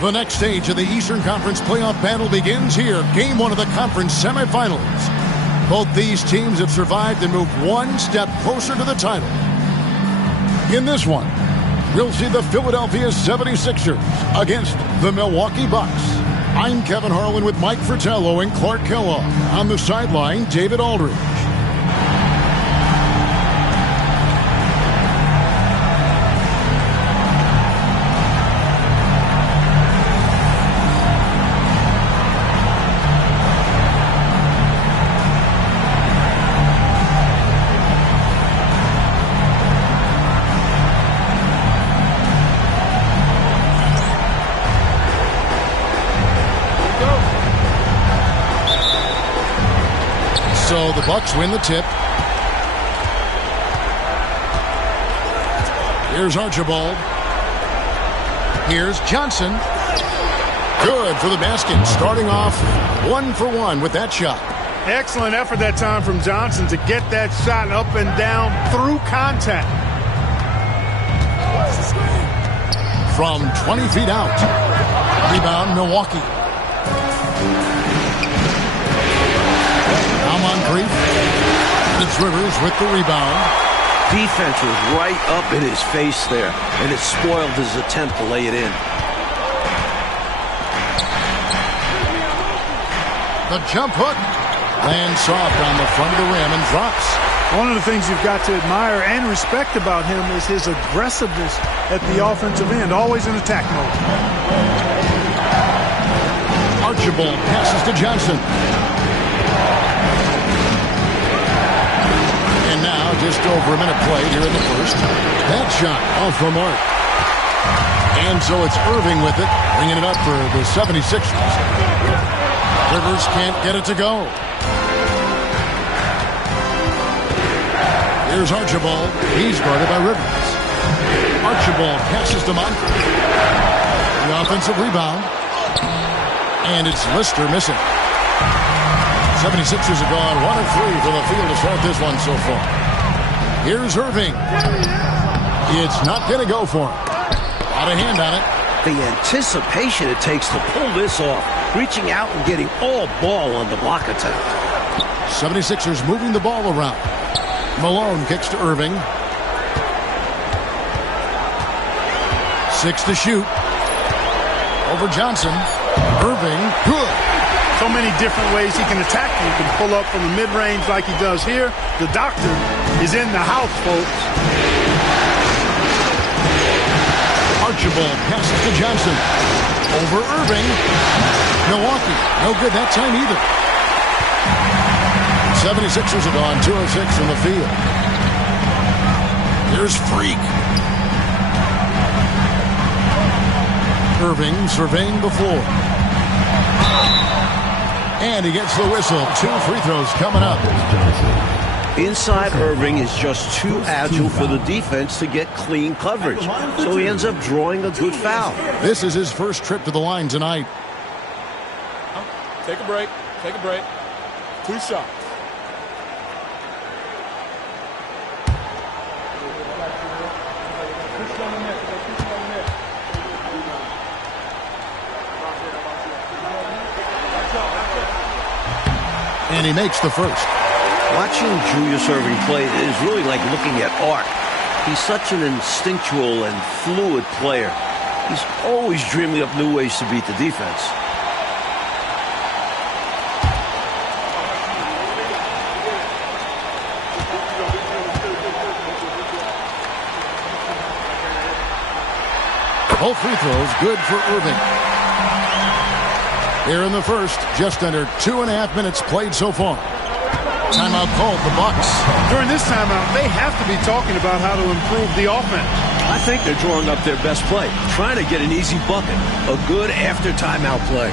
The next stage of the Eastern Conference playoff battle begins here. Game 1 of the conference semifinals. Both these teams have survived and moved one step closer to the title. In this one, we'll see the Philadelphia 76ers against the Milwaukee Bucks. I'm Kevin Harlan with Mike Fratello and Clark Kellogg. On the sideline, David Aldridge. So the Bucks win the tip. Here's Archibald. Here's Johnson. Good for the basket. Starting off 1 for 1 with that shot. Excellent effort that time from Johnson to get that shot up and down through contact. From 20 feet out. Rebound, Milwaukee. Moncrief. It's Rivers with the rebound. Defense was right up in his face there, and it spoiled his attempt to lay it in. The jump hook lands soft on the front of the rim and drops. One of the things you've got to admire and respect about him is his aggressiveness at the offensive end, always in attack mode. Archibald passes to Johnson. And now, just over a minute played here in the first. That shot off the mark. And so it's Irving with it, bringing it up for the 76ers. Rivers can't get it to go. Here's Archibald. He's guarded by Rivers. Archibald passes to Moncrief. The offensive rebound. And it's Lister missing. 76ers have gone 1 of 3 from the field to start this one so far. Here's Irving. It's not going to go for him. Out of hand on it. The anticipation it takes to pull this off, reaching out and getting all ball on the block attack. 76ers moving the ball around. Malone kicks to Irving. 6 to shoot. Over Johnson. Irving, good. So many different ways he can attack you. He can pull up from the mid-range like he does here. The doctor is in the house, folks. Archibald passes to Johnson. Over Irving. Milwaukee, no good that time either. 76ers have gone 2 of 6 from the field. Here's Freak. Irving surveying the floor. And he gets the whistle. 2 free throws coming up. Inside Irving is just too agile for the defense to get clean coverage. So he ends up drawing a good foul. This is his first trip to the line tonight. Take a break. Take a break. 2 shots. And he makes the first. Watching Julius Irving play is really like looking at art. He's such an instinctual and fluid player. He's always dreaming up new ways to beat the defense. Both free throws good for Irving. Here in the first, just under 2.5 minutes played so far. Timeout called, the Bucks. During this timeout, they have to be talking about how to improve the offense. I think they're drawing up their best play, trying to get an easy bucket, a good after timeout play.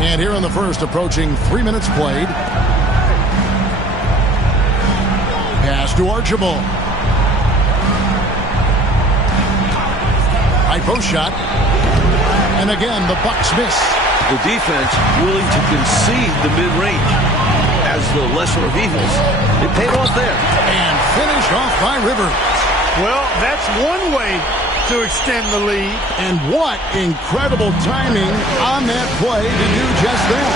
And here in the first, approaching 3 minutes played. Pass to Archibald. High post shot. And again, the Bucks miss. The defense willing to concede the mid-range as the lesser of evils. They paid off there. And finished off by Rivers. Well, that's one way to extend the lead. And what incredible timing on that play to do just that.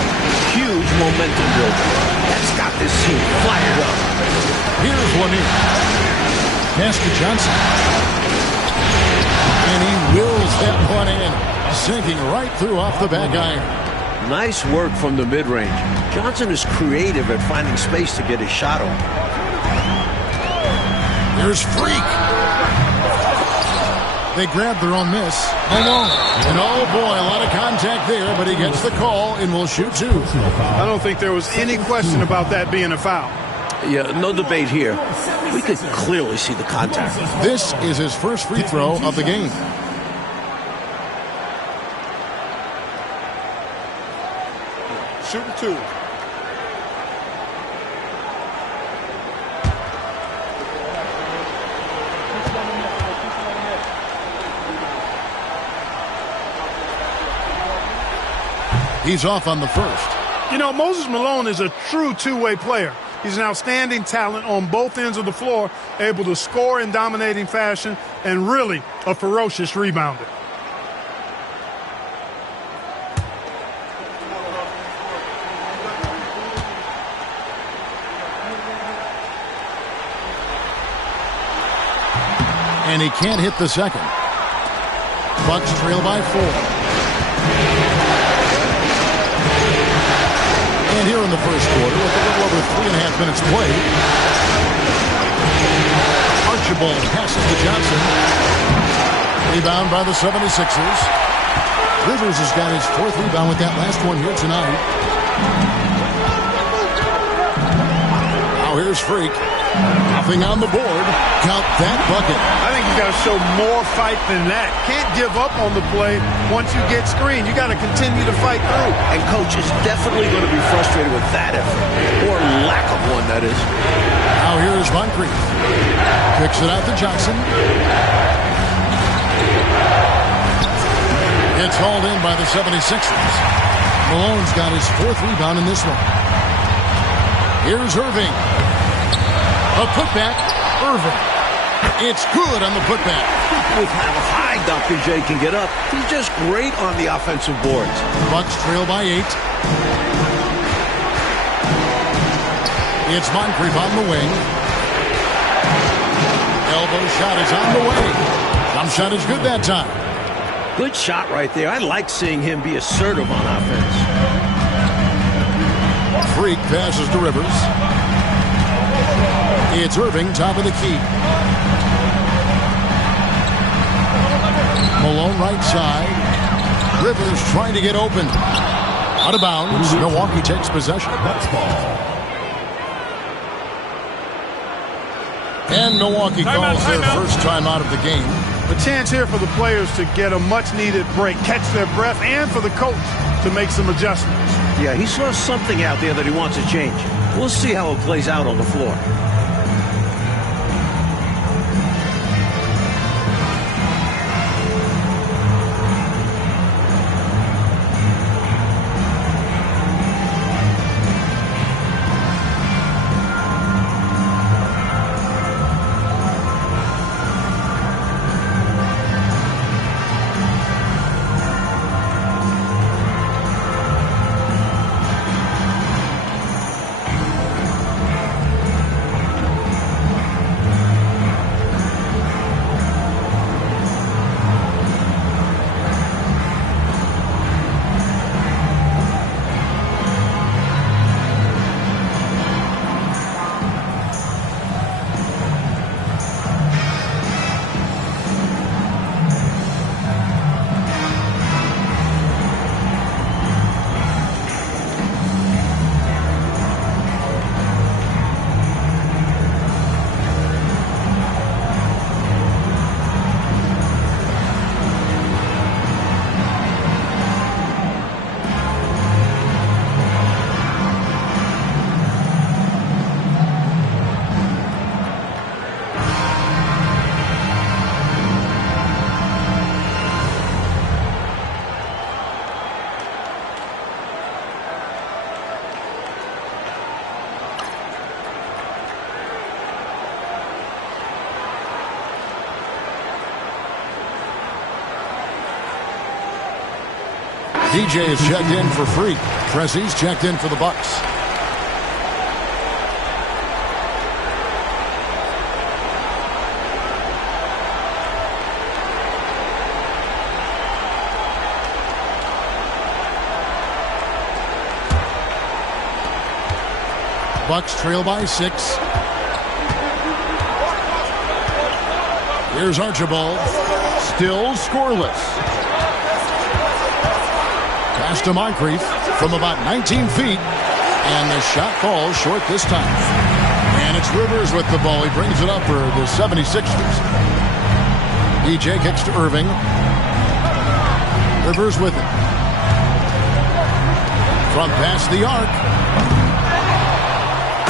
Huge momentum builder. That's got this team fired up. Here's Lanier. Pass to Johnson. And he wills that one in, sinking right through off the back iron. Nice work from the mid-range. Johnson is creative at finding space to get his shot on. There's Freak. They grabbed their own miss. Alone. And oh boy, a lot of contact there, but he gets the call and will shoot two. I don't think there was any question about that being a foul. Yeah, no debate here. We could clearly see the contact. This is his first free throw of the game. Shooting two. He's off on the first. You know, Moses Malone is a true two-way player. He's an outstanding talent on both ends of the floor, able to score in dominating fashion, and really a ferocious rebounder. And he can't hit the second. Bucks trail by 4. And here in the first quarter, with a little over 3.5 minutes played, Archibald passes to Johnson. Rebound by the 76ers. Rivers has got his 4th rebound with that last one here tonight. Now here's Freak. Nothing on the board. Count that bucket. I think you got to show more fight than that. Can't give up on the play once you get screened. You got to continue to fight through. And coach is definitely going to be frustrated with that effort, or lack of one, that is. Now here's Moncrief. Kicks it out to Johnson. It's hauled in by the 76ers. Malone's got his 4th rebound in this one. Here's Irving. A putback, Irving. It's good on the putback. With how high Dr. J can get up, he's just great on the offensive boards. Bucks trail by 8. It's Moncrief on the wing. Elbow shot is on the way. Jump shot is good that time. Good shot right there. I like seeing him be assertive on offense. Freak passes to Rivers. It's Irving, top of the key. Malone right side. Rivers trying to get open. Out of bounds. Milwaukee takes possession. And Milwaukee calls their first time out of the game. A chance here for the players to get a much-needed break, catch their breath, and for the coach to make some adjustments. Yeah, he saw something out there that he wants to change. We'll see how it plays out on the floor. DJ is checked in for free. Pressey's checked in for the Bucks. Bucks trail by 6. Here's Archibald. Still scoreless. Pass to Moncrief from about 19 feet. And the shot falls short this time. And it's Rivers with the ball. He brings it up for the 76ers. DJ kicks to Irving. Rivers with it. From past the arc.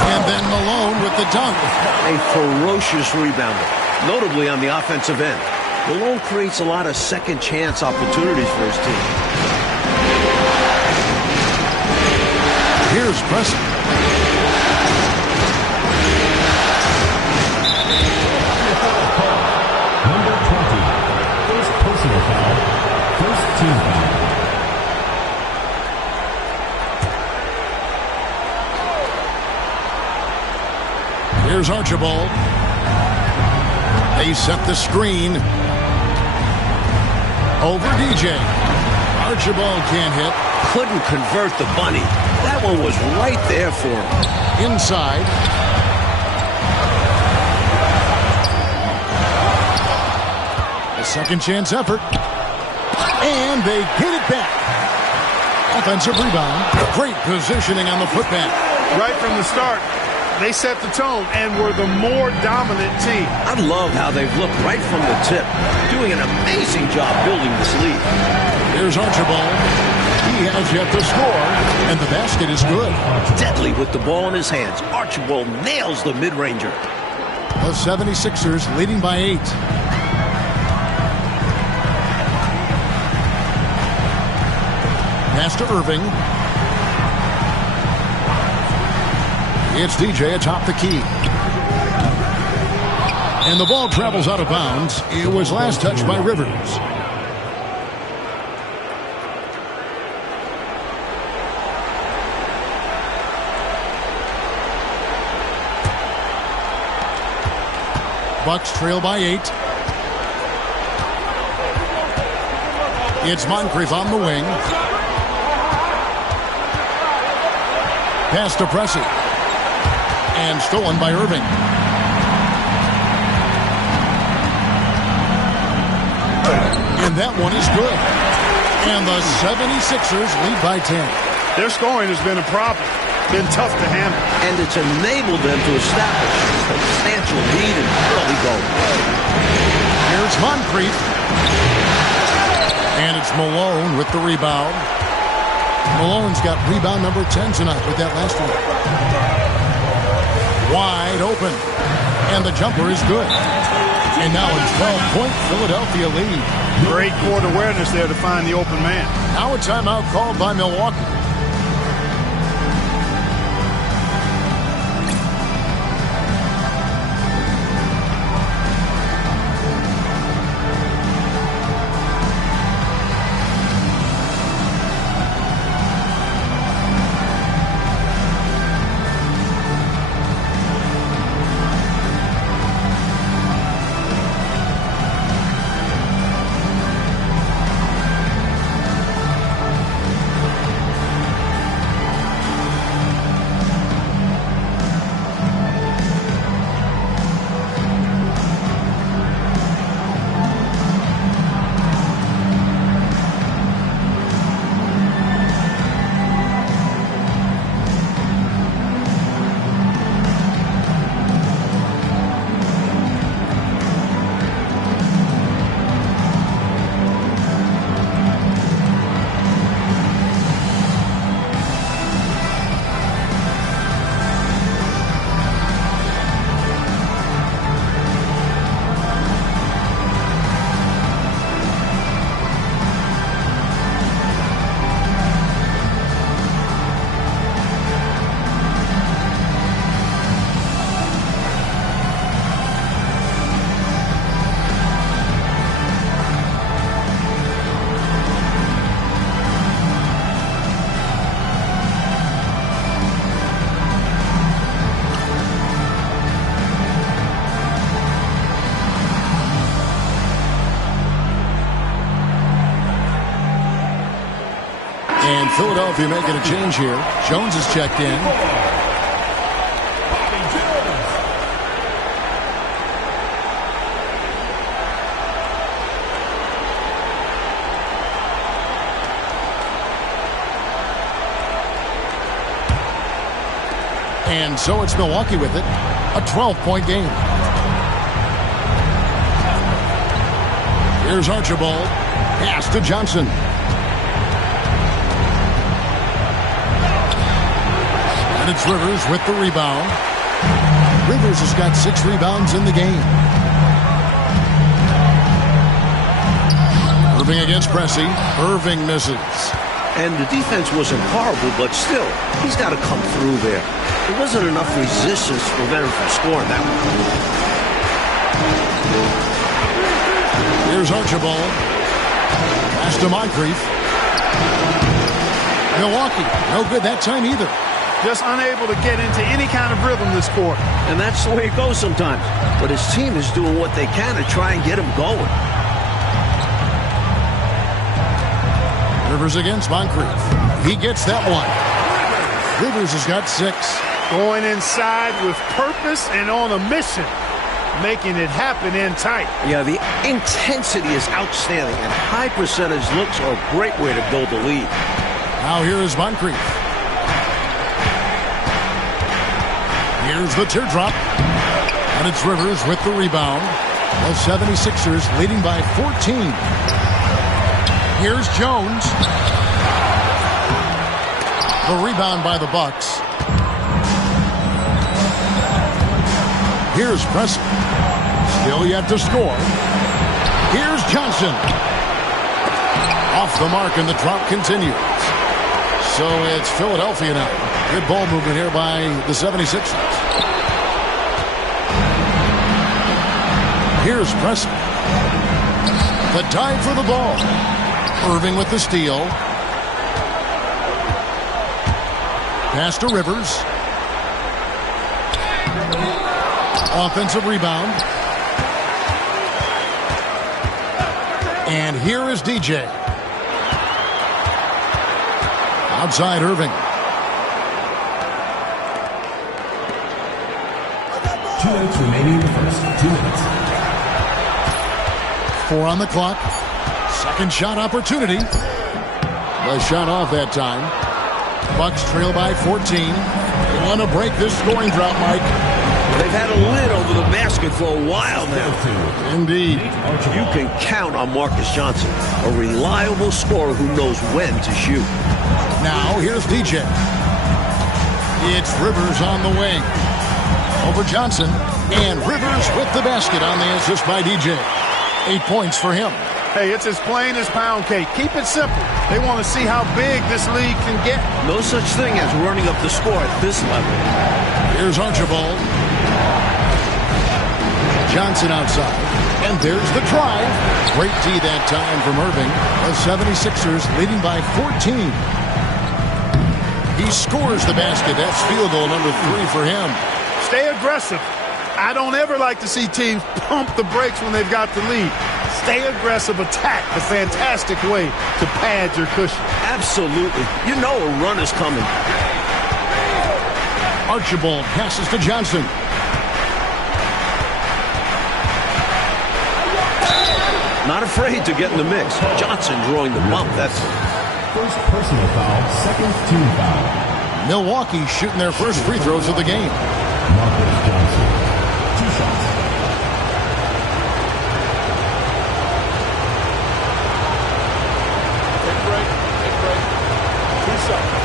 And then Malone with the dunk. A ferocious rebounder, notably on the offensive end. Malone creates a lot of second chance opportunities for his team. Here's Preston. Number 20. First personal foul. First team foul. Here's Archibald. They set the screen. Over DJ. Archibald can't hit. Couldn't convert the bunny. That one was right there for him. Inside. A second chance effort. And they get it back. Offensive rebound. Great positioning on the putback. Right from the start, they set the tone and were the more dominant team. I love how they've looked right from the tip, doing an amazing job building this lead. Here's Archibald. He has yet to score, and the basket is good. Deadly with the ball in his hands. Archibald nails the mid-ranger. The 76ers leading by 8. Pass to Irving. It's DJ atop the key. And the ball travels out of bounds. It was last touched by Rivers. Bucks trail by 8. It's Moncrief on the wing. Pass to Pressey. And stolen by Irving. And that one is good. And the 76ers lead by 10. Their scoring has been a problem. Been tough to handle. And it's enabled them to establish a substantial lead in early goal. Here's Moncrief. And it's Malone with the rebound. Malone's got rebound number 10 tonight with that last one. Wide open. And the jumper is good. And now a 12-point Philadelphia lead. Great court awareness there to find the open man. Now a timeout called by Milwaukee. And Philadelphia making a change here. Jones is checked in. And so it's Milwaukee with it. A 12-point game. Here's Archibald. Pass to Johnson. And it's Rivers with the rebound. Rivers has got 6 rebounds in the game. Irving against Pressey. Irving misses. And the defense wasn't horrible, but still, he's got to come through there. There wasn't enough resistance to prevent him from scoring that one. Here's Archibald. Pass to Moncrief. Milwaukee, no good that time either. Just unable to get into any kind of rhythm this quarter. And that's the way it goes sometimes. But his team is doing what they can to try and get him going. Rivers against Moncrief. He gets that one. Rivers has got 6. Going inside with purpose and on a mission. Making it happen in tight. Yeah, the intensity is outstanding, and high percentage looks are a great way to build the lead. Now here is Moncrief. Here's the teardrop. And it's Rivers with the rebound. The 76ers leading by 14. Here's Jones. The rebound by the Bucks. Here's Pressey. Still yet to score. Here's Johnson. Off the mark, and the drop continues. So it's Philadelphia now. Good ball movement here by the 76ers. Here's Pressey. The dive for the ball. Irving with the steal. Pass to Rivers. Offensive rebound. And here is DJ. Outside Irving. 2 minutes remaining in the first. 2 minutes. 4 on the clock. Second shot opportunity. The shot off that time. Bucks trail by 14. They want to break this scoring drought, Mike. They've had a lid over the basket for a while now. Indeed. You can count on Marcus Johnson, a reliable scorer who knows when to shoot. Now here's DJ. It's Rivers on the wing. Over Johnson. And Rivers with the basket on the assist by DJ. 8 points for him. Hey, it's as plain as pound cake. Keep it simple. They want to see how big this league can get. No such thing as running up the score at this level. Here's Archibald. Johnson outside. And there's the drive. Great D that time from Irving. The 76ers leading by 14. He scores the basket. That's field goal number 3 for him. Stay aggressive. I don't ever like to see teams pump the brakes when they've got the lead. Stay aggressive, attack. A fantastic way to pad your cushion. Absolutely. You know a run is coming. Archibald passes to Johnson. Not afraid to get in the mix. Johnson drawing the bump. That's First personal foul, second team foul. Milwaukee shooting their first free throws of the game. Marcus Johnson. 2 shots. Take a break. 2 seconds.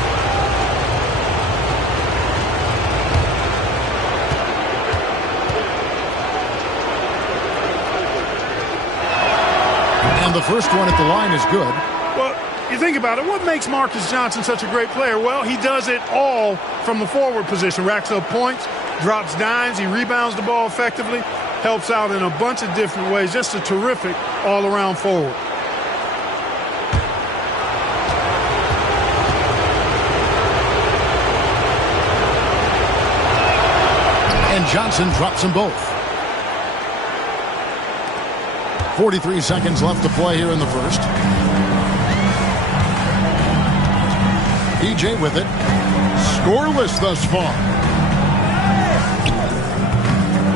And the first one at the line is good. Well, you think about it, what makes Marcus Johnson such a great player? Well, he does it all from the forward position. Racks up points, drops dimes, he rebounds the ball effectively, helps out in a bunch of different ways. Just a terrific all-around forward. And Johnson drops them both. 43 seconds left to play here in the first. DJ with it. Scoreless thus far.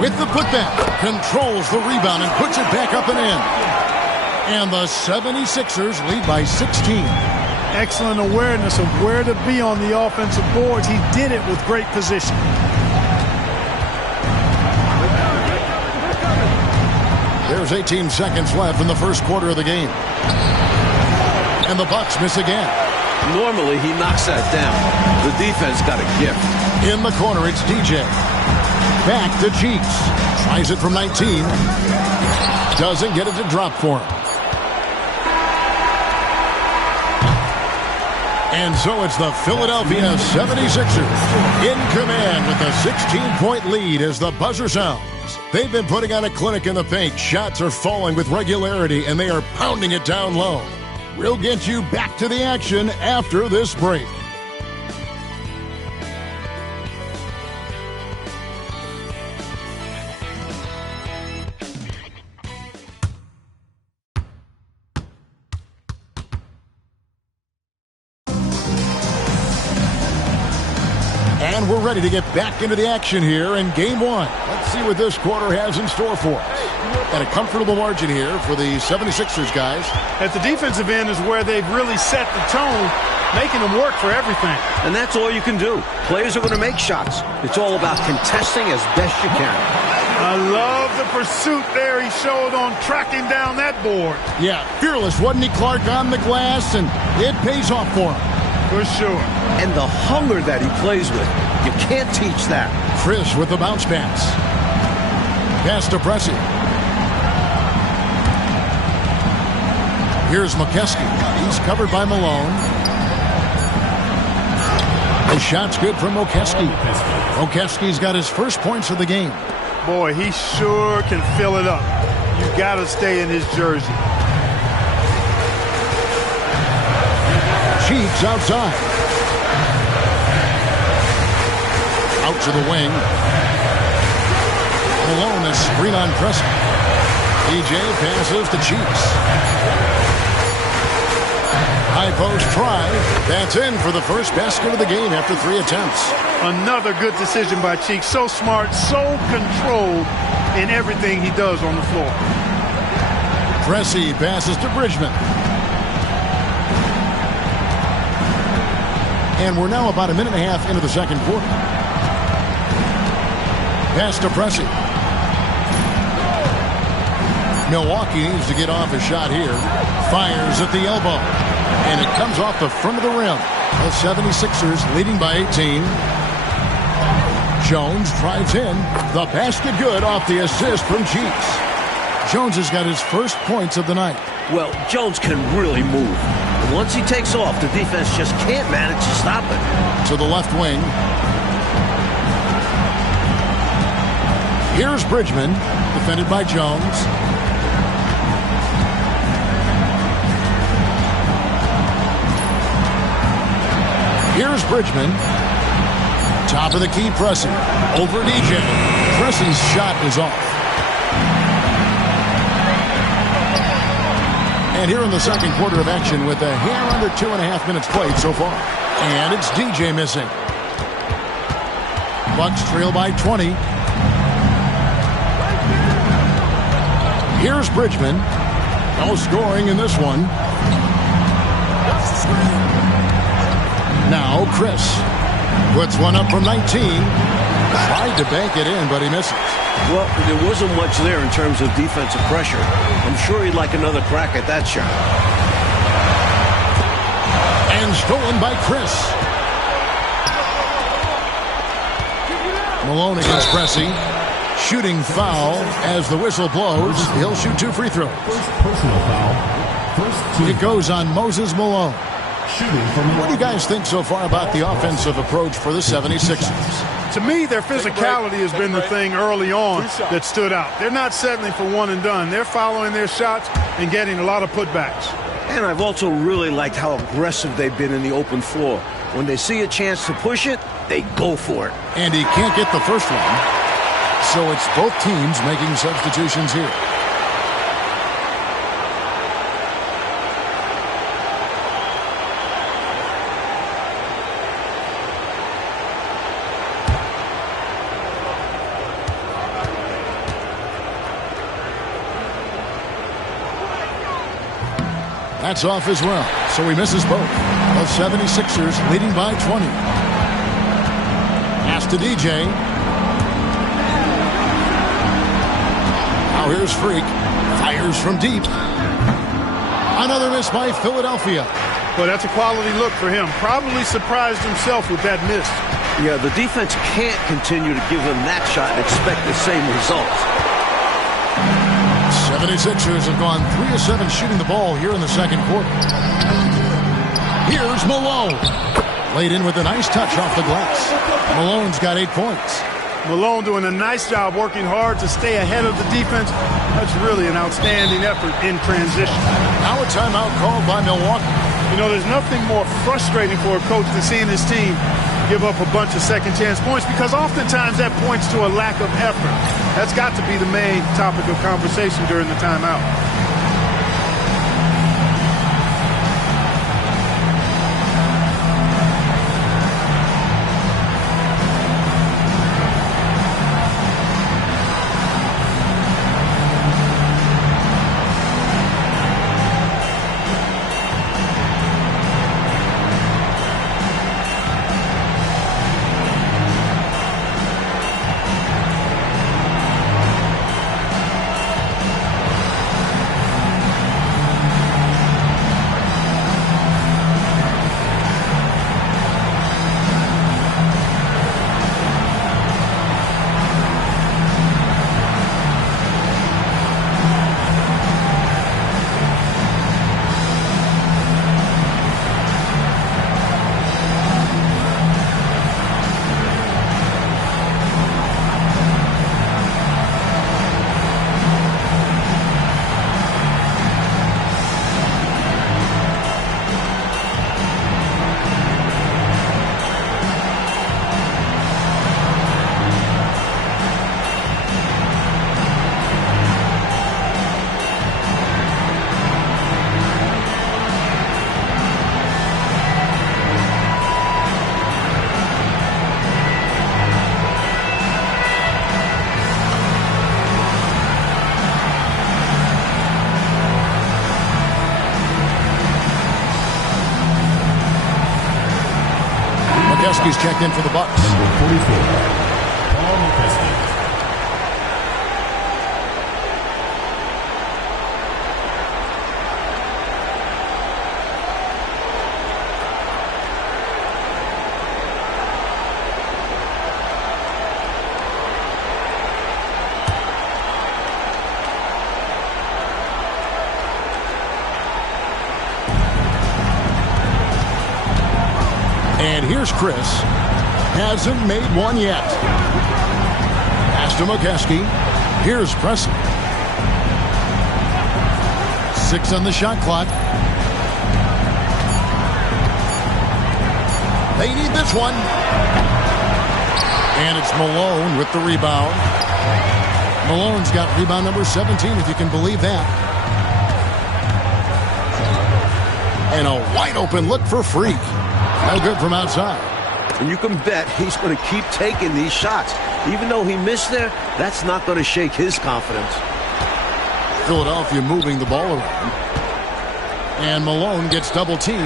With the putback, controls the rebound and puts it back up and in. And the 76ers lead by 16. Excellent awareness of where to be on the offensive boards. He did it with great position. There's 18 seconds left in the first quarter of the game. And the Bucks miss again. Normally, he knocks that down. The defense got a gift. In the corner, it's DJ. Back to Cheeks. Tries it from 19. Doesn't get it to drop for him. And so it's the Philadelphia 76ers in command with a 16-point lead as the buzzer sounds. They've been putting on a clinic in the paint. Shots are falling with regularity, and they are pounding it down low. We'll get you back to the action after this break. And we're ready to get back into the action here in Game 1. Let's see what this quarter has in store for us. And a comfortable margin here for the 76ers guys. At the defensive end is where they've really set the tone, making them work for everything. And that's all you can do. Players are going to make shots. It's all about contesting as best you can. I love the pursuit there he showed on tracking down that board. Yeah, fearless, wasn't he, Clark, on the glass, and it pays off for him. For sure. And the hunger that he plays with, you can't teach that. Chris with the bounce pass. Pass to Pressey. Here's McKeskey. He's covered by Malone. The shot's good from McKeskey. McKeskey's got his first points of the game. Boy, he sure can fill it up. You got to stay in his jersey. Cheeks outside. Out to the wing. Malone is screen on Preston. DJ passes to Cheeks. High post try. That's in for the first basket of the game after 3 attempts. Another good decision by Cheeks. So smart, so controlled in everything he does on the floor. Pressey passes to Bridgman. And we're now about a minute and a half into the second quarter. Pass to Pressey. Milwaukee needs to get off a shot here. Fires at the elbow. And it comes off the front of the rim. The 76ers leading by 18. Jones drives in. The basket good off the assist from Cheeks. Jones has got his first points of the night. Well, Jones can really move. Once he takes off, the defense just can't manage to stop it. To the left wing. Here's Bridgman, defended by Jones. Here's Bridgman. Top of the key, Pressey. Over DJ. Pressey's shot is off. And here in the second quarter of action with a hair under 2.5 minutes played so far. And it's DJ missing. Bucks trail by 20. Here's Bridgman. No scoring in this one. Now Chris puts one up from 19. Tried to bank it in, but he misses. Well, there wasn't much there in terms of defensive pressure. I'm sure he'd like another crack at that shot. And stolen by Chris. Malone against Pressey. Shooting foul as the whistle blows. He'll shoot 2 free throws. First personal foul. First team. It goes on Moses Malone. Shooting from What do you guys think so far about the offensive approach for the 76ers? To me, their physicality has been the thing early on that stood out. They're not settling for one and done. They're following their shots and getting a lot of putbacks. And I've also really liked how aggressive they've been in the open floor. When they see a chance to push it, they go for it. And he can't get the first one. So it's both teams making substitutions here. That's off as well, so he misses both. The 76ers leading by 20. Pass to DJ. Now here's Freak. Fires from deep. Another miss by Philadelphia. Well, that's a quality look for him. Probably surprised himself with that miss. Yeah, the defense can't continue to give him that shot and expect the same results. 76ers have gone 3 of 7 shooting the ball here in the second quarter. Here's Malone. Laid in with a nice touch off the glass. Malone's got 8 points. Malone doing a nice job working hard to stay ahead of the defense. That's really an outstanding effort in transition. Now a timeout called by Milwaukee. You know, there's nothing more frustrating for a coach than seeing his team give up a bunch of second chance points, because oftentimes that points to a lack of effort. That's got to be the main topic of conversation during the timeout. He's checked in for the Bucks. Number 44, Paul McKeskey. And here's Chris. Hasn't made one yet. Pass to McKeskey. Here's Preston. 6 on the shot clock. They need this one. And it's Malone with the rebound. Malone's got rebound number 17, if you can believe that. And a wide open look for Freak. No good from outside. And you can bet he's going to keep taking these shots. Even though he missed there, that's not going to shake his confidence. Philadelphia moving the ball around. And Malone gets double teamed.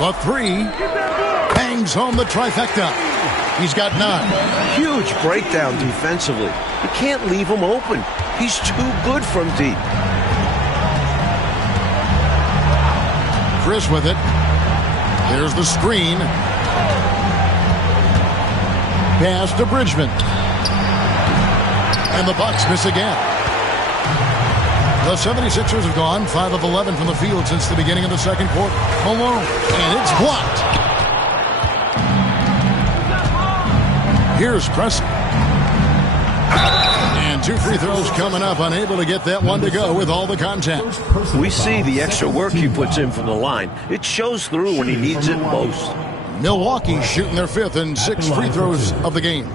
The 3 bangs home the trifecta. He's got 9. Huge breakdown defensively. You can't leave him open. He's too good from deep. Chris with it. There's the screen. Pass to Bridgman. And the Bucks miss again. The 76ers have gone 5 of 11 from the field since the beginning of the second quarter. Malone. And it's blocked. Here's Preston. And 2 free throws coming up. Unable to get that one to go with all the contact. We see the extra work he puts in from the line. It shows through when he needs it most. Milwaukee shooting their 5th and 6th free throws of the game.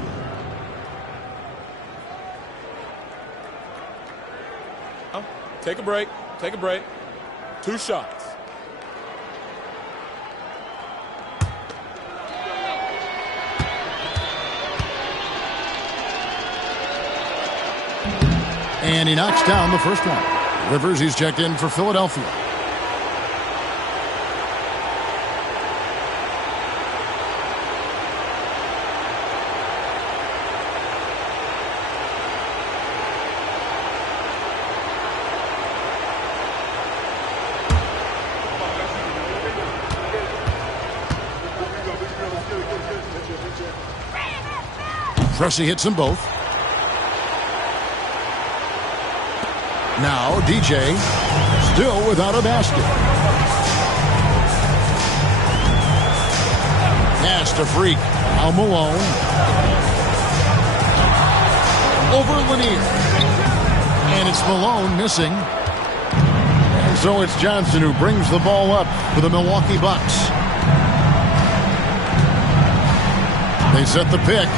Take a break. Take a break. 2 shots. And he knocks down the first one. Rivers, he's checked in for Philadelphia. Pressey hits them both. Now DJ still without a basket. Pass to Freak. Now Malone. Over Lanier. And it's Malone missing. And so it's Johnson who brings the ball up for the Milwaukee Bucks. They set the pick.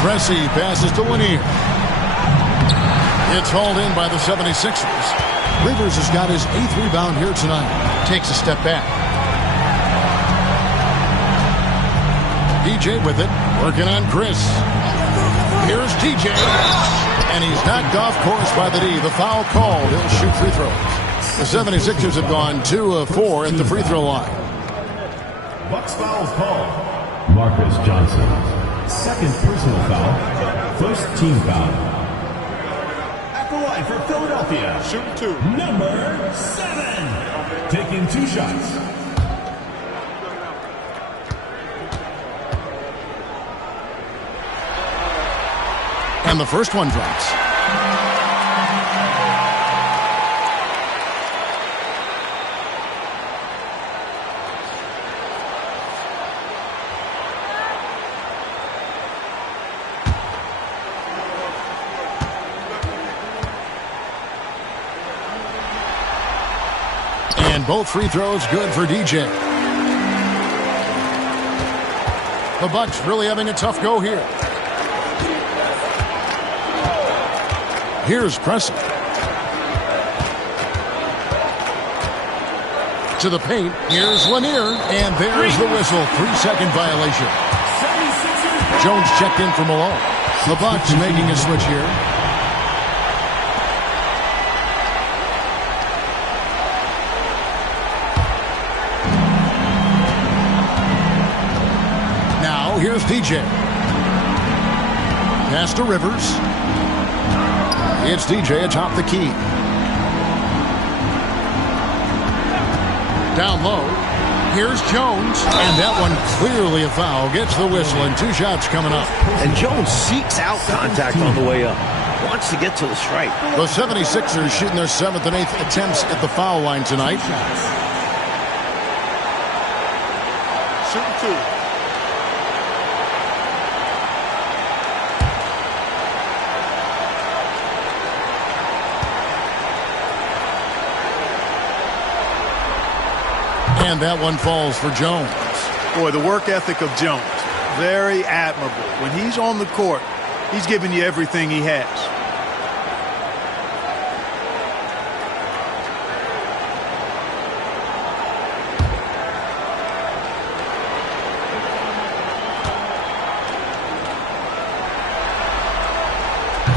Pressey passes to Lanier. It's hauled in by the 76ers. Rivers has got his 8th rebound here tonight. Takes a step back. DJ with it. Working on Chris. Here's DJ. And he's knocked off course by the D. The foul called. He'll shoot free throws. The 76ers have gone 2 of 4 at the free throw line. Bucks fouls called. Marcus Johnson. Second personal foul. First team foul. At the line for Philadelphia. Shooting 2. Number 7. Taking 2 shots. And the first one drops. And both free throws good for DJ. The Bucks really having a tough go here. Here's Pressey. To the paint. Here's Lanier. And there's the whistle. 3-second violation. Jones checked in for Malone. The Bucks making a switch here. Now here's DJ. Pass to Rivers. It's DJ atop the key. Down low. Here's Jones. And that one clearly a foul. Gets the whistle and 2 shots coming up. And Jones seeks out contact on the way up. Wants to get to the stripe. The 76ers shooting their 7th and 8th attempts at the foul line tonight. Shooting 2. And that one falls for Jones. Boy, the work ethic of Jones, very admirable. When he's on the court, he's giving you everything he has.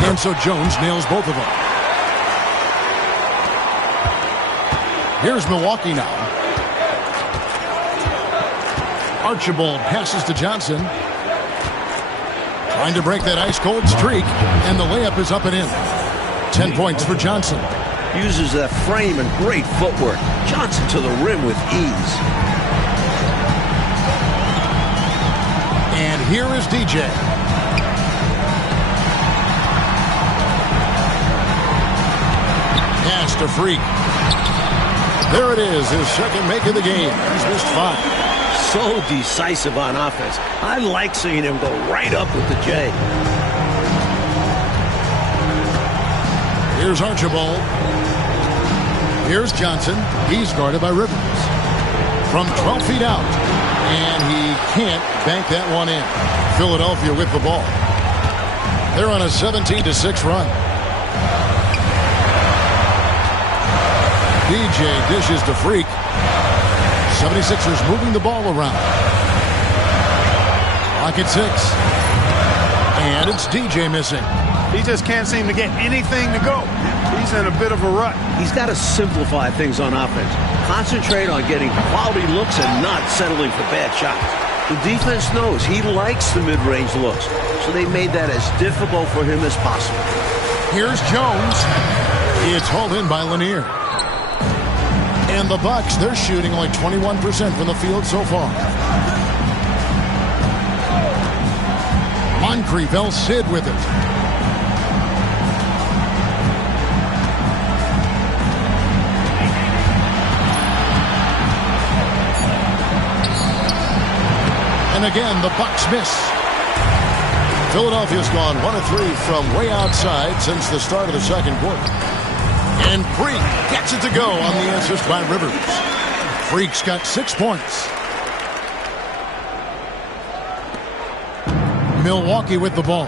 And so Jones nails both of them. Here's Milwaukee now. Archibald passes to Johnson. Trying to break that ice-cold streak. And the layup is up and in. 10 points for Johnson. Uses that frame and great footwork. Johnson to the rim with ease. And here is DJ. Pass to Freak. There it is, his second make of the game. He's missed 5. So decisive on offense. I like seeing him go right up with the J. Here's Archibald. Here's Johnson. He's guarded by Rivers. From 12 feet out. And he can't bank that one in. Philadelphia with the ball. They're on a 17-6 run. DJ dishes to Freak. 76ers moving the ball around. Clock at 6. And it's DJ missing. He just can't seem to get anything to go. He's in a bit of a rut. He's got to simplify things on offense. Concentrate on getting quality looks and not settling for bad shots. The defense knows he likes the mid-range looks, so they made that as difficult for him as possible. Here's Jones. It's hauled in by Lanier. And the Bucks, they're shooting only 21% from the field so far. Moncrief, El Cid with it. And again, the Bucks miss. Philadelphia's gone 1 of 3 from way outside since the start of the second quarter. And Freak gets it to go on the assist by Rivers. Freak's got 6 points. Milwaukee with the ball.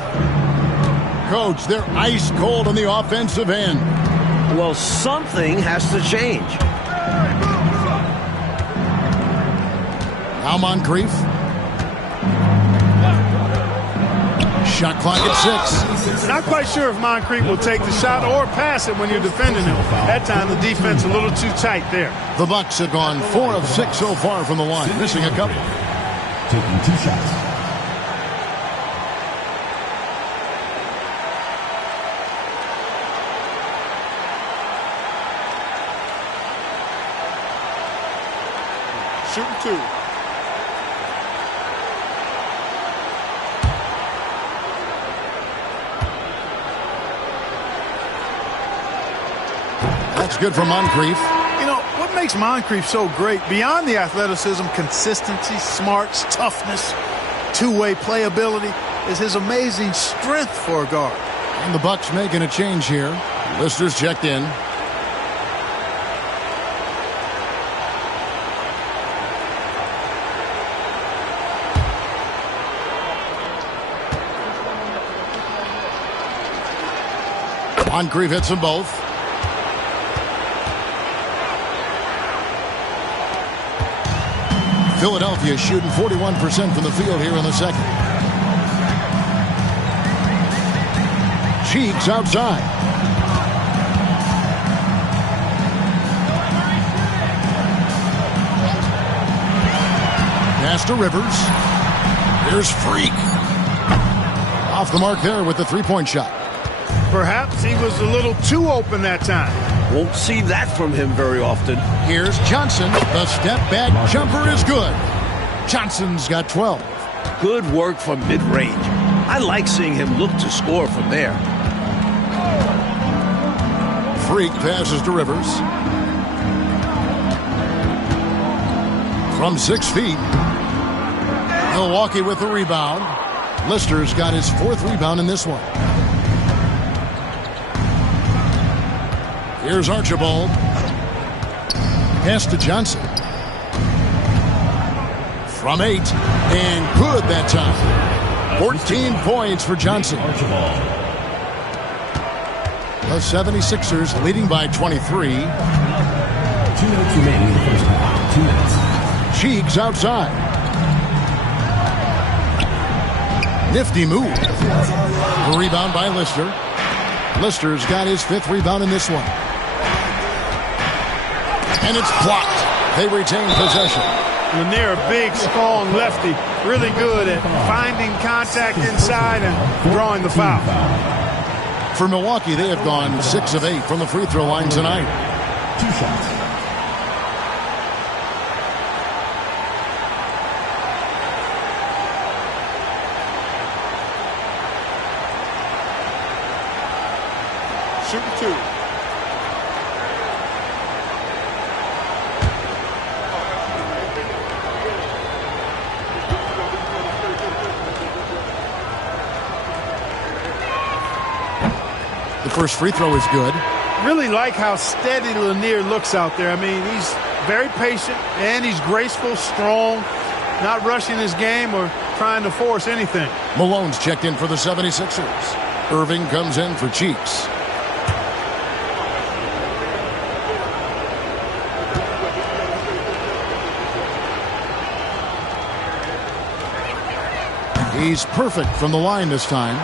Coach, they're ice cold on the offensive end. Well, something has to change. Now Moncrief. Shot clock at 6. Not quite sure if Moncrief will take the shot or pass it when you're defending him. That time the defense a little too tight there. The Bucks have gone 4 of 6 so far from the line, missing a couple. Taking 2 shots. Shooting 2. That's good for Moncrief. You know, what makes Moncrief so great, beyond the athleticism, consistency, smarts, toughness, two-way playability, is his amazing strength for a guard. And the Bucks making a change here. Lister's checked in. Moncrief hits them both. Philadelphia shooting 41% from the field here in the second. Cheeks outside. Pass to Rivers. Here's Freak. Off the mark there with the three-point shot. Perhaps he was a little too open that time. Won't see that from him very often. Here's Johnson. The step-back jumper is good. Johnson's got 12. Good work from mid-range. I like seeing him look to score from there. Freak passes to Rivers. From 6 feet. Milwaukee with the rebound. Lister's got his 4th rebound in this one. Here's Archibald. Pass to Johnson. From 8. And good that time. 14 points for Johnson. The 76ers leading by 23. 2 minutes remaining in the first half. 2 minutes. Cheeks outside. Nifty move. A rebound by Lister. Lister's got his 5th rebound in this one. And it's blocked. They retain possession. Lanier, a big, strong lefty. Really good at finding contact inside and drawing the foul. For Milwaukee, they have gone 6 of 8 from the free throw line tonight. 2 shots. Shooting 2. The first free throw is good. Really like how steady Lanier looks out there. I mean, he's very patient and he's graceful, strong, not rushing his game or trying to force anything. Malone's checked in for the 76ers. Irving comes in for Cheeks. He's perfect from the line this time.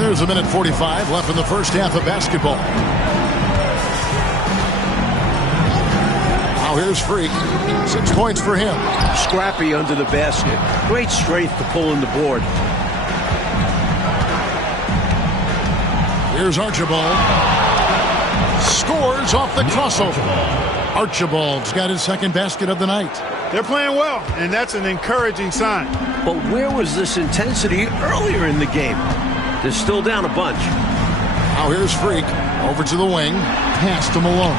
And there's a minute 45 left in the first half of basketball. Now here's Freak. 6 points for him. Scrappy under the basket. Great strength to pull in the board. Here's Archibald. Scores off the crossover. Archibald's got his second basket of the night. They're playing well, and that's an encouraging sign. But where was this intensity earlier in the game? They're still down a bunch. Now here's Freak. Over to the wing. Pass to Malone.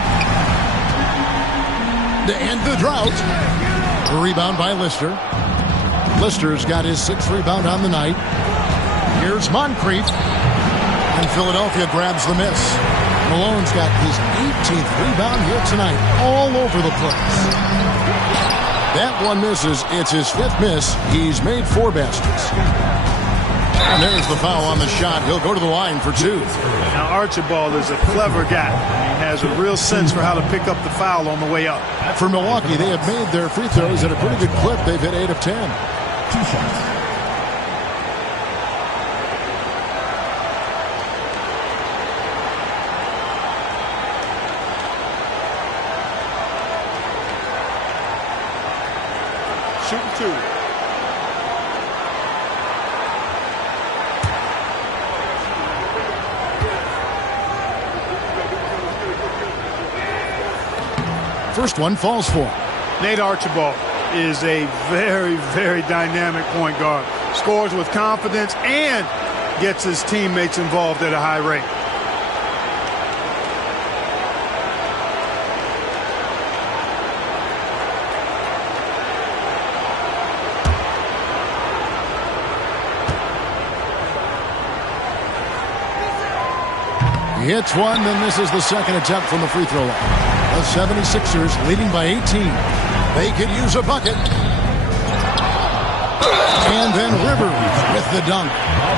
To end the drought. A rebound by Lister. Lister's got his 6th rebound on the night. Here's Moncrief. And Philadelphia grabs the miss. Malone's got his 18th rebound here tonight. All over the place. That one misses. It's his 5th miss. He's made 4 baskets. And there's the foul on the shot. He'll go to the line for 2. Now Archibald is a clever guy. He has a real sense for how to pick up the foul on the way up. For Milwaukee, they have made their free throws at a pretty good clip. They've hit 8 of 10. 2 shots. Shooting 2. First one falls for. Nate Archibald is a very, very dynamic point guard. Scores with confidence and gets his teammates involved at a high rate. He hits one, then misses the second attempt from the free throw line. The 76ers leading by 18. They could use a bucket. And then Rivers with the dunk.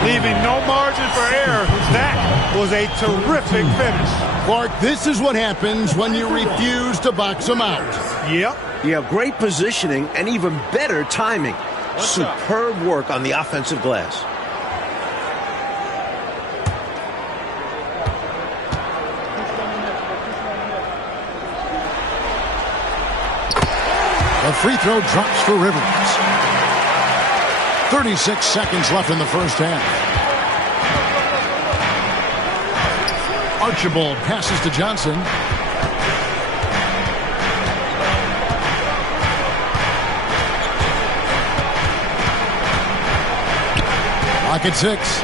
Leaving no margin for error. That was a terrific finish. Clark, this is what happens when you refuse to box them out. Yep. Yeah, great positioning and even better timing. Superb work on the offensive glass. The free throw drops for Rivers. 36 seconds left in the first half. Archibald passes to Johnson. Clock at 6.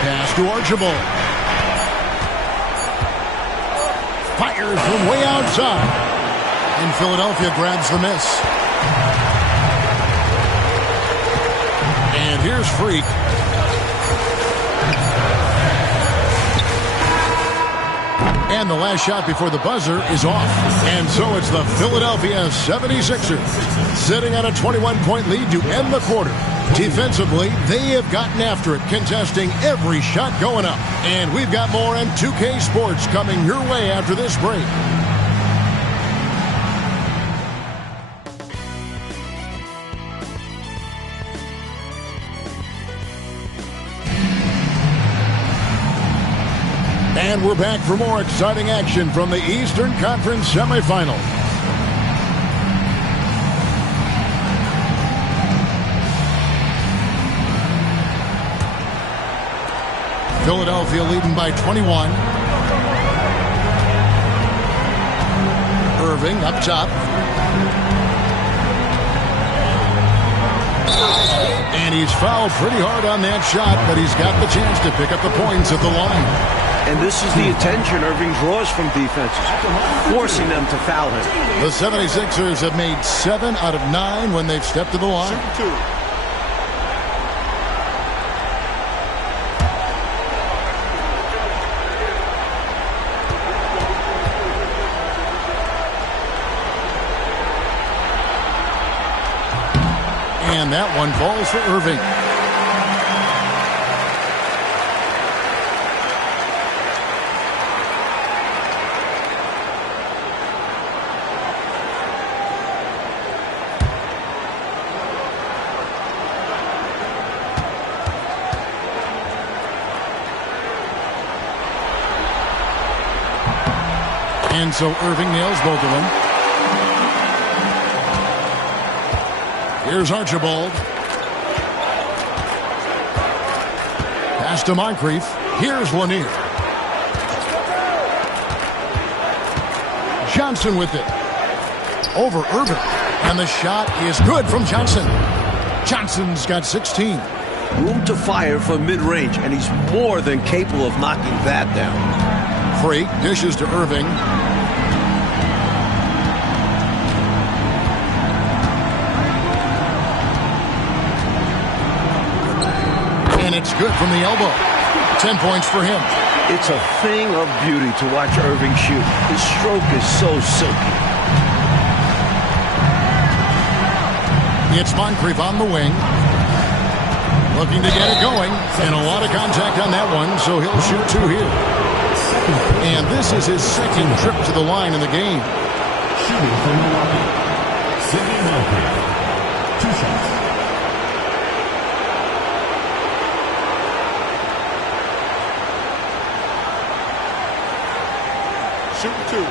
Pass to Archibald. Fires from way outside. And Philadelphia grabs the miss. And here's Freak. And the last shot before the buzzer is off. And so it's the Philadelphia 76ers sitting at a 21-point lead to end the quarter. Defensively, they have gotten after it, contesting every shot going up. And we've got more on 2K Sports coming your way after this break. And we're back for more exciting action from the Eastern Conference semifinals. Philadelphia leading by 21. Irving up top. And he's fouled pretty hard on that shot, but he's got the chance to pick up the points at the line. And this is the attention Irving draws from defenses, forcing them to foul him. The 76ers have made 7 out of 9 when they've stepped to the line. Shooting 2. And that one falls for Irving. And so Irving nails both of them. Here's Archibald. Pass to Moncrief. Here's Lanier. Johnson with it. Over Irving. And the shot is good from Johnson. Johnson's got 16. Room to fire from mid-range, and he's more than capable of knocking that down. Freak dishes to Irving. And it's good from the elbow. 10 points for him. It's a thing of beauty to watch Irving shoot. His stroke is so silky. It's Moncrief on the wing. Looking to get it going. And a lot of contact on that one, so he'll shoot 2 here. And this is his second trip to the line in the game. Shooting from Milwaukee, Sidney Moncrief. 2 shots. Shooting 2.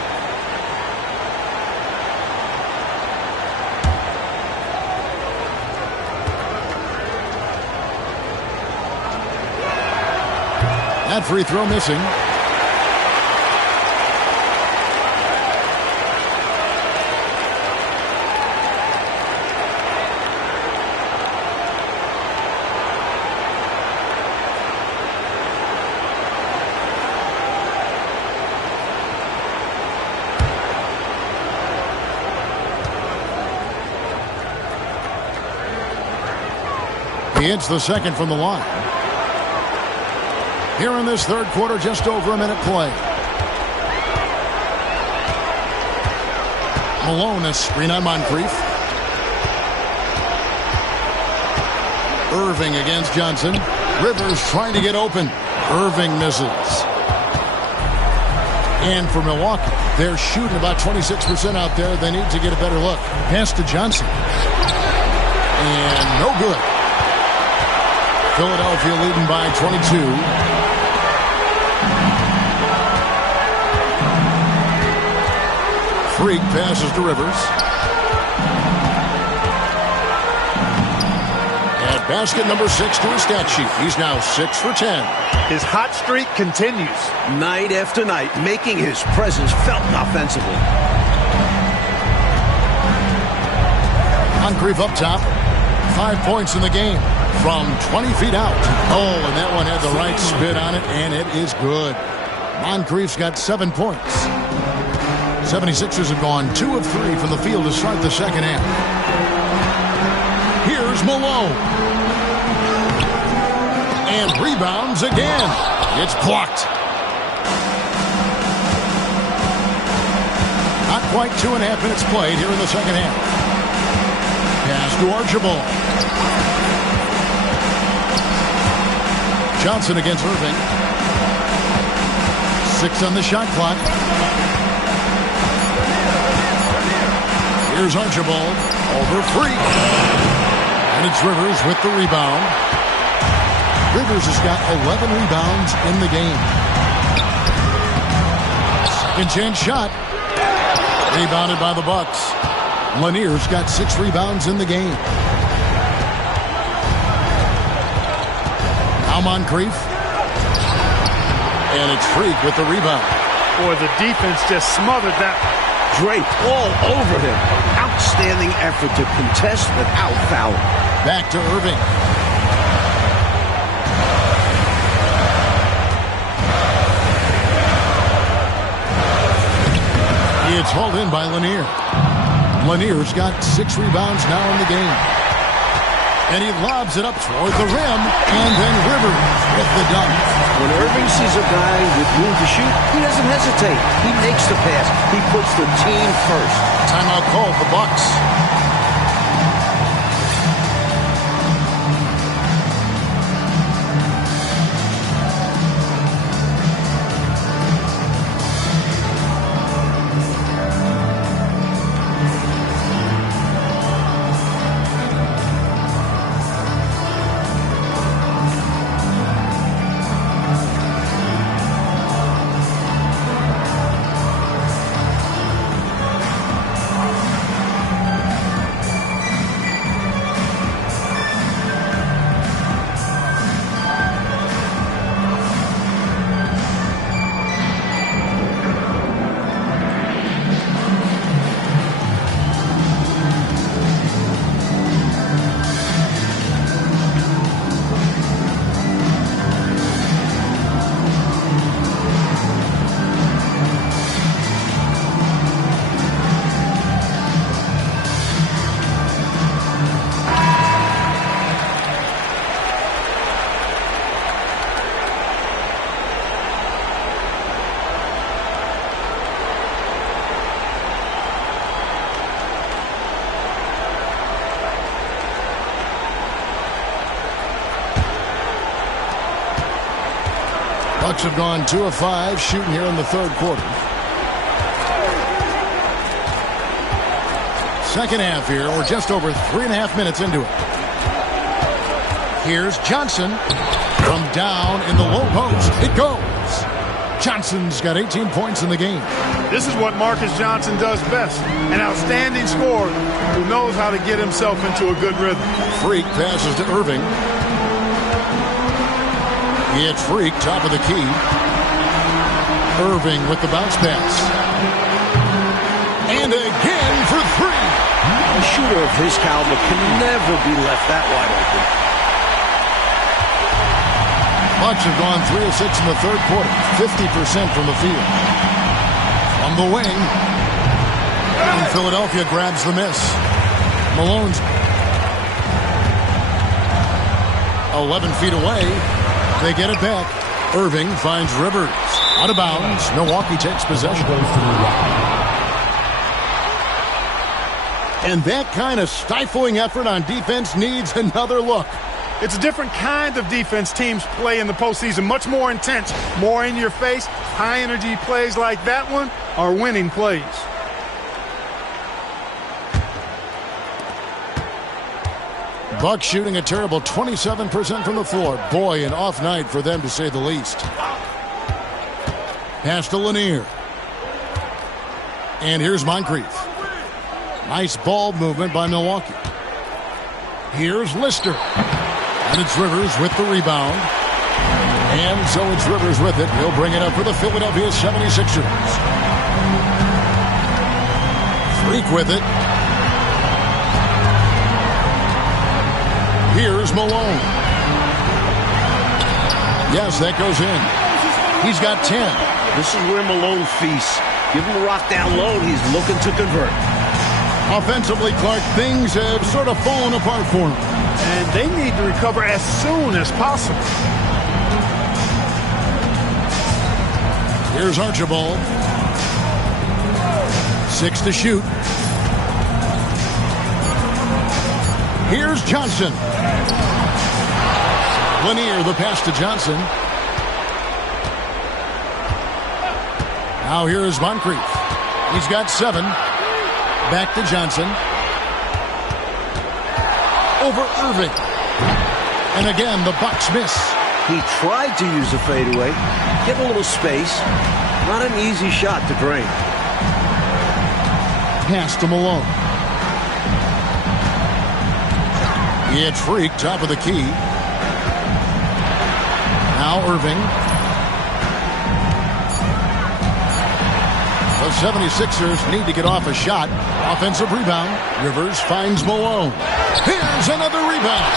That free throw missing. He hits the second from the line. Here in this third quarter, just over a minute play. Malone, a screen on Moncrief. Irving against Johnson. Rivers trying to get open. Irving misses. And for Milwaukee, they're shooting about 26% out there. They need to get a better look. Pass to Johnson. And no good. Philadelphia leading by 22. Freak passes to Rivers. And basket number 6 to his stat sheet. He's now 6 for 10. His hot streak continues. Night after night, making his presence felt offensively. Moncrief up top. 5 points in the game from 20 feet out. Oh, and that one had the right spin on it, and it is good. Moncrief's got 7 points. 76ers have gone 2 of 3 from the field to start the second half. Here's Malone. And rebounds again. It's blocked. Not quite 2.5 minutes played here in the second half. Pass to Archibald. Johnson against Irving. 6 on the shot clock. Here's Archibald over Freak. And it's Rivers with the rebound. Rivers has got 11 rebounds in the game. Second chance shot. Rebounded by the Bucks. Lanier's got 6 rebounds in the game. Now Moncrief. And it's Freak with the rebound. Boy, the defense just smothered that. Draped all over him. Outstanding effort to contest without fouling. Back to Irving. It's hauled in by Lanier. Lanier's got 6 rebounds now in the game. And he lobs it up toward the rim. And then Rivers with the dunk. When Irving sees a guy with room to shoot, he doesn't hesitate. He makes the pass. He puts the team first. Timeout call for Bucks. Bucks have gone 2 of 5 shooting here in the third quarter. Second half here. We're just over 3.5 minutes into it. Here's Johnson from down in the low post. It goes. Johnson's got 18 points in the game. This is what Marcus Johnson does best. An outstanding scorer who knows how to get himself into a good rhythm. Freak passes to Irving. It's Freak, top of the key. Irving with the bounce pass. And again for three. A shooter of his caliber can never be left that wide open. Bucks have gone 3 of 6 in the third quarter, 50% from the field. From the wing, and Philadelphia grabs the miss. Malone's 11 feet away. They get it back. Irving finds Rivers. Out of bounds. Milwaukee takes possession. And that kind of stifling effort on defense needs another look. It's a different kind of defense teams play in the postseason. Much more intense, more in your face. High energy plays like that one are winning plays. Bucks shooting a terrible 27% from the floor. Boy, an off night for them to say the least. Pass to Lanier. And here's Moncrief. Nice ball movement by Milwaukee. Here's Lister. And it's Rivers with the rebound. And so it's Rivers with it. He'll bring it up for the Philadelphia 76ers. Freak with it. Here's Malone. Yes, that goes in. He's got 10. This is where Malone feasts. Give him the rock down low. He's looking to convert. Offensively, Clark, things have sort of fallen apart for him. And they need to recover as soon as possible. Here's Archibald. 6 to shoot. Here's Johnson. Lanier, the pass to Johnson. Now here is Moncrief. He's got 7. Back to Johnson. Over Irving. And again, the Bucks miss. He tried to use a fadeaway. Get a little space. Not an easy shot to drain. Pass to Malone. It's Freak, top of the key. Now Irving. The 76ers need to get off a shot. Offensive rebound. Rivers finds Malone. Here's another rebound.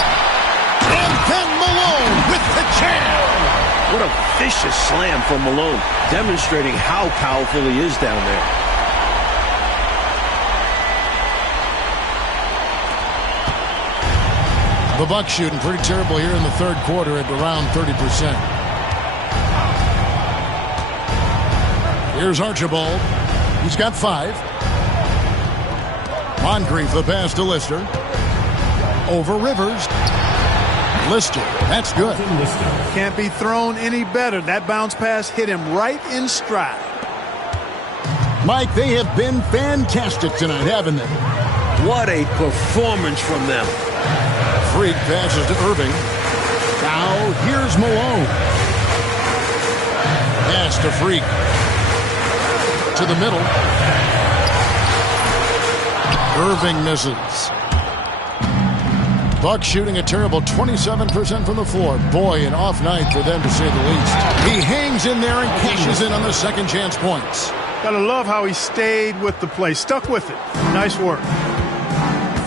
And then Malone with the jam. What a vicious slam from Malone, demonstrating how powerful he is down there. The Bucks shooting pretty terrible here in the third quarter at around 30%. Here's Archibald. He's got 5. Moncrief, the pass to Lister. Over Rivers. Lister, that's good. Can't be thrown any better. That bounce pass hit him right in stride. Mike, they have been fantastic tonight, haven't they? What a performance from them. Freak passes to Irving. Now here's Malone. Pass to Freak. To the middle. Irving misses. Bucks shooting a terrible 27% from the floor. Boy, an off night for them to say the least. He hangs in there and cashes in on the second chance points. Gotta love how he stayed with the play. Stuck with it. Nice work.